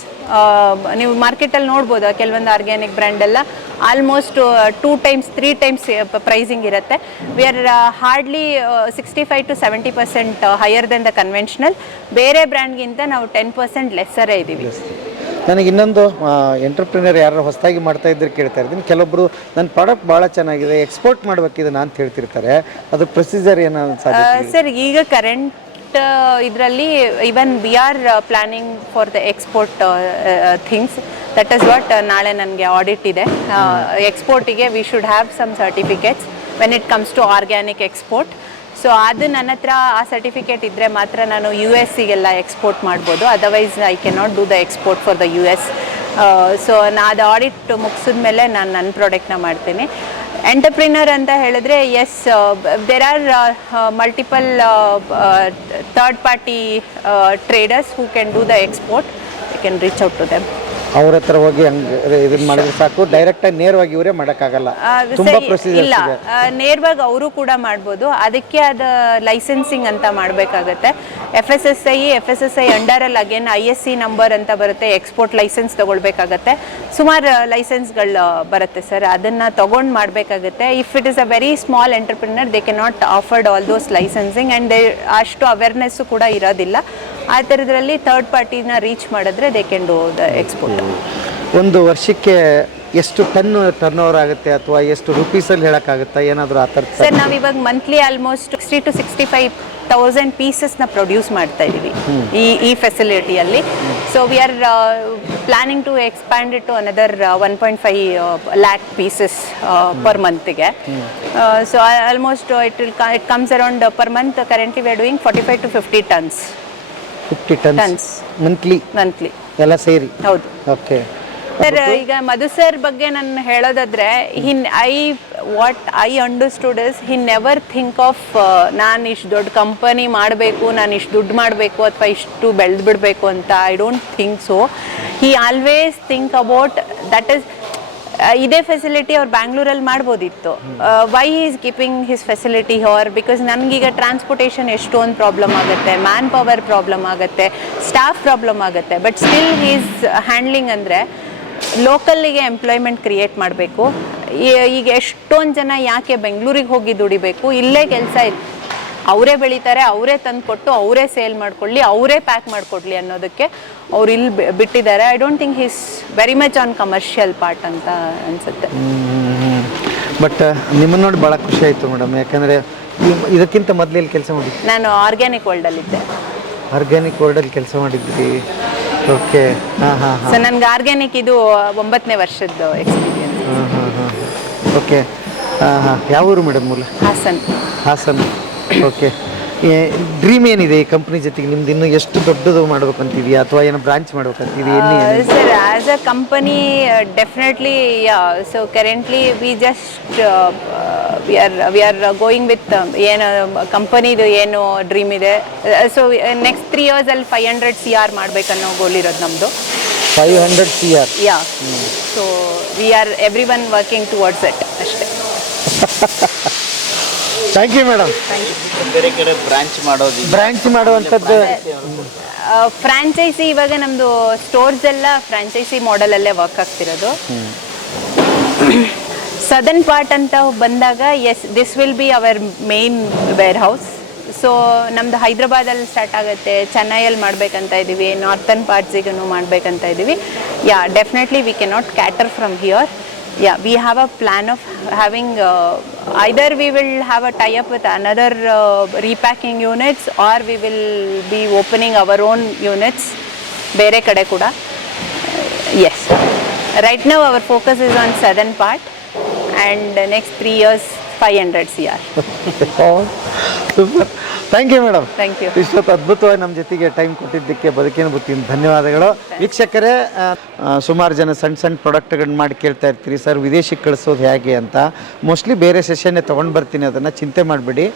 B: ನೀವು ಮಾರ್ಕೆಟಲ್ಲಿ ನೋಡ್ಬೋದು, ಕೆಲವೊಂದು organic ಬ್ರ್ಯಾಂಡೆಲ್ಲ almost two times three times pricing ಇರುತ್ತೆ. We are hardly sixty five to seventy percent higher than the conventional ಬೇರೆ ಬ್ರ್ಯಾಂಡ್ಗಿಂತ ನಾವು ಟೆನ್ ಪರ್ಸೆಂಟ್ ಲೆಸ್ಸರೇ ಇದ್ದೀವಿ.
A: ನನಗೆ ಇನ್ನೊಂದು ಎಂಟರ್ಪ್ರಿನರ್ ಯಾರು ಹೊಸದಾಗಿ ಮಾಡ್ತಾ ಇದ್ರೆ ಕೇಳ್ತಾ ಇರ್ತೀನಿ. ಕೆಲವೊಬ್ರು ನನ್ನ ಪ್ರಾಡಕ್ಟ್ ಭಾಳ ಚೆನ್ನಾಗಿದೆ ಎಕ್ಸ್ಪೋರ್ಟ್ ಮಾಡ್ಬೇಕಿದೆ ಅಂತ ಹೇಳ್ತಿರ್ತಾರೆ. ಅದು ಪ್ರೊಸೀಜರ್ ಏನೋ
B: ಸರ್ ಈಗ ಕರೆಂಟ್ ಇದರಲ್ಲಿ even we are planning for the export things that is what ನಾಳೆ ನನಗೆ ಆಡಿಟ್ ಇದೆ. ಎಕ್ಸ್ಪೋರ್ಟಿಗೆ we should have some certificates when it comes to organic export so ಅದು ನನ್ನ ಹತ್ರ ಆ ಸರ್ಟಿಫಿಕೇಟ್ ಇದ್ದರೆ ಮಾತ್ರ ನಾನು ಯು ಎಸ್ಸಿಗೆಲ್ಲ ಎಕ್ಸ್ಪೋರ್ಟ್ ಮಾಡ್ಬೋದು. Otherwise I can not do the export for the U S so ನಾ ಅದು ಆಡಿಟ್ ಮುಗಿಸಿದ ಮೇಲೆ ನಾನು ನನ್ನ ಪ್ರಾಡಕ್ಟ್ನ ಮಾಡ್ತೀನಿ. ಎಂಟರ್ಪ್ರಿನರ್ ಅಂತ ಹೇಳಿದ್ರೆ yes there are multiple third party traders who can do the export I can reach out to them
A: ಅವ್ರ ಹತ್ರ ಹೋಗಿ ಹಂಗೆ ಇದನ್ನ ಮಾಡಿದ್ರೆ ಸಾಕು. ಡೈರೆಕ್ಟಾಗಿ ನೇರವಾಗಿ ಇವರೇ ಮಾಡೋಕ್ಕಾಗಲ್ಲ. ತುಂಬಾ ಪ್ರೊಸೀಜರ್
B: ಇಲ್ಲ ನೇರವಾಗಿ ಅವರು ಕೂಡ ಮಾಡ್ಬೋದು. ಅದಕ್ಕೆ ಅದ ಲೈಸೆನ್ಸಿಂಗ್ ಅಂತ ಮಾಡಬೇಕಾಗತ್ತೆ. F S S I F S S I ಅಂಡರಲ್ಲಿ again I S C number ಅಂತ ಬರುತ್ತೆ. ಎಕ್ಸ್ಪೋರ್ಟ್ ಲೈಸೆನ್ಸ್ ತಗೊಳ್ಬೇಕಾಗತ್ತೆ. ಸುಮಾರು ಲೈಸೆನ್ಸ್ಗಳು ಬರುತ್ತೆ ಸರ್. ಅದನ್ನು ತಗೊಂಡು ಮಾಡಬೇಕಾಗತ್ತೆ. If it is a very small entrepreneur they can not afford all those licensing and they ಅಷ್ಟು ಅವೇರ್ನೆಸ್ಸು ಕೂಡ ಇರೋದಿಲ್ಲ. ಆ ಥರದ್ರಲ್ಲಿ ಥರ್ಡ್ ಪಾರ್ಟಿನ ರೀಚ್ ಮಾಡಿದ್ರೆ they can do the export
A: ಒಂದು ವರ್ಷಕ್ಕೆ ಎಷ್ಟು ಟನ್ ಟರ್ನ್ ಓವರ್ ಆಗುತ್ತೆ ಅಥವಾ ಎಷ್ಟು ರುಪೀಸಲ್ಲಿ ಹೇಳೋಕ್ಕಾಗುತ್ತಾ? ಏನಾದರೂ ಆ ಥರ
B: ಸರ್ ನಾವು ಇವಾಗ monthly almost sixty to sixty five thousand ಪೀಸಸ್ನ produce ಮಾಡ್ತಾ ಇದ್ದೀವಿ ಈ ಈ ಫೆಸಿಲಿಟಿಯಲ್ಲಿ so we are planning to expand to another one point five lakh pieces per ಮಂತ್ಗೆ so almost it will it comes around per month currently we are doing forty five to fifty tons
A: fifty tons. Monthly.
B: Monthly.
A: ಎಲ್ಲ ಸೇರಿ?
B: ಹೌದು.
A: Okay.
B: Sir ಈಗ ಮಧು sir ಬಗ್ಗೆ ನಾನು ಹೇಳೋದಾದ್ರೆ ಹಿನ್ I what I understood is he never think of ನಾನು ಇಷ್ಟು ದೊಡ್ಡ ಕಂಪನಿ ಮಾಡಬೇಕು ನಾನು ಇಷ್ಟು ದುಡ್ಡು ಮಾಡಬೇಕು ಅಥವಾ ಇಷ್ಟು ಬೆಳೆದು ಬಿಡಬೇಕು ಅಂತ I don't think so. He always think about that is ಇದೇ ಫೆಸಿಲಿಟಿ ಅವ್ರು ಬ್ಯಾಂಗ್ಳೂರಲ್ಲಿ ಮಾಡ್ಬೋದಿತ್ತು. Why is keeping his facility here because ನನಗೀಗ ಟ್ರಾನ್ಸ್ಪೋರ್ಟೇಷನ್ ಎಷ್ಟೊಂದು ಪ್ರಾಬ್ಲಮ್ ಆಗುತ್ತೆ ಮ್ಯಾನ್ ಪವರ್ ಪ್ರಾಬ್ಲಮ್ ಆಗುತ್ತೆ ಸ್ಟಾಫ್ ಪ್ರಾಬ್ಲಮ್ ಆಗುತ್ತೆ ಬಟ್ ಸ್ಟಿಲ್ ಹೀಸ್ ಹ್ಯಾಂಡ್ಲಿಂಗ್ ಅಂದರೆ ಲೋಕಲ್ಲಿಗೆ ಎಂಪ್ಲಾಯ್ಮೆಂಟ್ ಕ್ರಿಯೇಟ್ ಮಾಡಬೇಕು. ಈಗ ಎಷ್ಟೊಂದು ಜನ ಯಾಕೆ ಬೆಂಗಳೂರಿಗೆ ಹೋಗಿ ದುಡಿಬೇಕು? ಇಲ್ಲೇ ಕೆಲಸ ಅವರೇ ಬೆಳೀತಾರೆ ಅವರೇ ತಂದು ಕೊಟ್ಟು ಅವರೇ ಸೇಲ್ ಮಾಡ್ಕೊಳ್ಳಿ ಅವರೇ ಪ್ಯಾಕ್ ಮಾಡಿಕೊಡ್ಲಿ ಅನ್ನೋದಕ್ಕೆ ಅವ್ರು ಇಲ್ಲಿ ಬಿಟ್ಟಿದ್ದಾರೆ. I don't think his very much on commercial part ಅಂತ ಅನ್ಸುತ್ತೆ.
A: ಬಟ್ ನಿಮ್ಮನ್ನ ನೋಡಿ ಭಾಳ ಖುಷಿ ಆಯಿತು ಮೇಡಮ್. ಯಾಕಂದರೆ ಇದಕ್ಕಿಂತ ಮೊದಲು ಇಲ್ಲಿ ಕೆಲಸ ಮಾಡಿದ್ದೆ
B: ನಾನು ಆರ್ಗ್ಯಾನಿಕ್ ವರ್ಲ್ಡಲ್ಲಿದ್ದೆ
A: ಆರ್ಗ್ಯಾನಿಕ್ ವರ್ಲ್ಡಲ್ಲಿ ಕೆಲಸ ಮಾಡಿದ್ರಿ. ಓಕೆ ಹಾಂ ಹಾಂ ಹಾಂ.
B: ಸೊ ನನಗೆ ಆರ್ಗ್ಯಾನಿಕ್ ಇದು ಒಂಬತ್ತನೇ ವರ್ಷದ್ದು ಎಕ್ಸ್ಪೀರಿಯನ್ಸ್
A: ಹಾಂ ಹಾಂ ಹಾಂ. ಓಕೆ ಹಾಂ ಹಾಂ. ಯಾವ ಊರು ಮೇಡಮ್ ಮೂಲ?
B: ಹಾಸನ್.
A: ಹಾಸನ್. ಓಕೆ ಡ್ರೀಮ್ ಏನಿದೆ ಈ ಕಂಪ್ನಿ ಜೊತೆಗೆ? ನಿಮ್ದು ಇನ್ನೂ ಎಷ್ಟು ದೊಡ್ಡದು ಮಾಡ್ಬೇಕಂತಿದೆಯಾ? ಅಥವಾ ಏನೋ ಬ್ರಾಂಚ್ ಮಾಡ್ಬೇಕು ಅಂತೀವಿ
B: sir as a company definitely so currently we just we are we are going with ಏನು ಕಂಪನಿದು ಏನು ಡ್ರೀಮ್ ಇದೆ. ಸೊ ನೆಕ್ಸ್ಟ್ ತ್ರೀ ಇಯರ್ಸಲ್ಲಿ ಫೈವ್ ಹಂಡ್ರೆಡ್ ಸಿ ಆರ್ ಮಾಡ್ಬೇಕನ್ನೋ ಗೋಲ್ ಇರೋದು ನಮ್ಮದು
A: five hundred C R
B: yeah so we are every one working towards it ಅಷ್ಟೇ.
A: Thank you madam
E: ಬೇರೆ ಕಡೆ ಬ್ರಾಂಚ್ ಮಾಡೋದು
A: ಬ್ರಾಂಚ್ ಮಾಡುವಂಥದ್ದು
B: ಫ್ರಾಂಚೈಸಿ ಇವಾಗ ನಮ್ದು ಸ್ಟೋರ್ಸ್ ಎಲ್ಲ ಫ್ರಾಂಚೈಸಿ ಮಾಡೆಲಲ್ಲೇ ವರ್ಕ್ ಆಗ್ತಿರೋದು. ಸದರ್ನ್ ಪಾರ್ಟ್ ಅಂತ ಬಂದಾಗ yes this will be our main warehouse so ನಮ್ಮದು ಹೈದ್ರಾಬಾದಲ್ಲಿ ಸ್ಟಾರ್ಟ್ ಆಗುತ್ತೆ ಚೆನ್ನೈಯಲ್ಲಿ ಮಾಡ್ಬೇಕಂತ ಇದ್ದೀವಿ ನಾರ್ತನ್ ಪಾರ್ಟ್ಸಿಗೂ ಮಾಡ್ಬೇಕಂತ ಇದ್ದೀವಿ yeah definitely we cannot cater from here Yeah, we have a plan of having uh, either we will have a tie up with another uh, repacking units or we will be opening our own units. Bere kade kuda. Uh, yes. Right now our focus is on southern part and next three years 500 cr
A: super thank you madam
B: thank you
A: ಇಷ್ಟೊತ್ತು ಅದ್ಭುತವಾಗಿ ನಮ್ಮ ಜೊತೆಗೆ time ಕೊಟ್ಟಿದ್ದಕ್ಕೆ ಬದುಕಿನ ಬುತ್ತಿನ ಧನ್ಯವಾದಗಳು. ವೀಕ್ಷಕರೇ ಸುಮಾರು ಜನ ಸಣ್ಣ ಸಣ್ಣ ಪ್ರಾಡಕ್ಟ್ಗಳನ್ನ ಮಾಡಿ ಕೇಳ್ತಾ ಇರ್ತೀರಿ. ಸರ್ ವಿದೇಶಕ್ಕೆ ಕಳಿಸೋದು ಹೇಗೆ ಅಂತ. ಮೋಸ್ಟ್ಲಿ ಬೇರೆ ಸೆಷನ್ನೇ ತೊಗೊಂಡು ಬರ್ತೀನಿ ಅದನ್ನು ಚಿಂತೆ ಮಾಡಿಬಿಡಿ.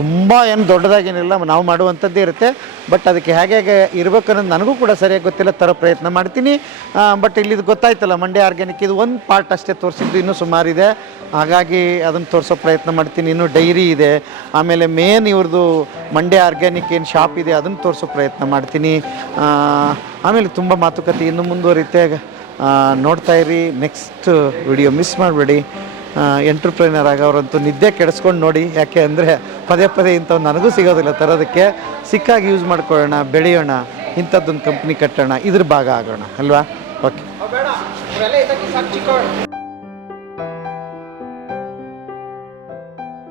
A: ತುಂಬ ಏನು ದೊಡ್ಡದಾಗೇನಿಲ್ಲ ನಾವು ಮಾಡುವಂಥದ್ದೇ ಇರುತ್ತೆ. ಬಟ್ ಅದಕ್ಕೆ ಹೇಗೆ ಹೇಗೆ ಇರಬೇಕು ಅನ್ನೋದು ನನಗೂ ಕೂಡ ಸರಿಯಾಗಿ ಗೊತ್ತಿಲ್ಲ ತರೋ ಪ್ರಯತ್ನ ಮಾಡ್ತೀನಿ. ಬಟ್ ಇಲ್ಲಿ ಇದು ಗೊತ್ತಾಯ್ತಲ್ಲ ಮಂಡ್ಯ ಆರ್ಗ್ಯಾನಿಕ್ ಇದು ಒಂದು ಪಾರ್ಟ್ ಅಷ್ಟೇ ತೋರಿಸಿದ್ದು ಇನ್ನೂ ಸುಮಾರಿದೆ. ಹಾಗಾಗಿ ಅದನ್ನು ತೋರಿಸೋ ಪ್ರಯತ್ನ ಮಾಡ್ತೀನಿ. ಇನ್ನು ಡೈರಿ ಇದೆ. ಆಮೇಲೆ ಮೇನ್ ಇವ್ರದ್ದು ಮಂಡ್ಯ ಆರ್ಗ್ಯಾನಿಕ್ ಏನು ಶಾಪ್ ಇದೆ ಅದನ್ನು ತೋರಿಸೋ ಪ್ರಯತ್ನ ಮಾಡ್ತೀನಿ. ಆಮೇಲೆ ತುಂಬ ಮಾತುಕತೆ ಇನ್ನು ಮುಂದುವರಿತೆ. ನೋಡ್ತಾ ಇರಿ. ನೆಕ್ಸ್ಟ್ ವಿಡಿಯೋ ಮಿಸ್ ಮಾಡಬೇಡಿ. ಎಂಟ್ರಪ್ರೈನರ್ ಆಗೋರಂತೂ ನಿದ್ದೆ ಕೆಡಿಸ್ಕೊಂಡು ನೋಡಿ. ಯಾಕೆ ಅಂದರೆ ಪದೇ ಪದೇ ಇಂಥವ್ ನನಗೂ ಸಿಗೋದಿಲ್ಲ ತರೋದಕ್ಕೆ. ಸಿಕ್ಕಾಗಿ ಯೂಸ್ ಮಾಡ್ಕೊಳ್ಳೋಣ, ಬೆಳೆಯೋಣ, ಇಂಥದ್ದೊಂದು ಕಂಪ್ನಿ ಕಟ್ಟೋಣ, ಇದ್ರ ಭಾಗ ಆಗೋಣ. ಅಲ್ವಾ? ಓಕೆ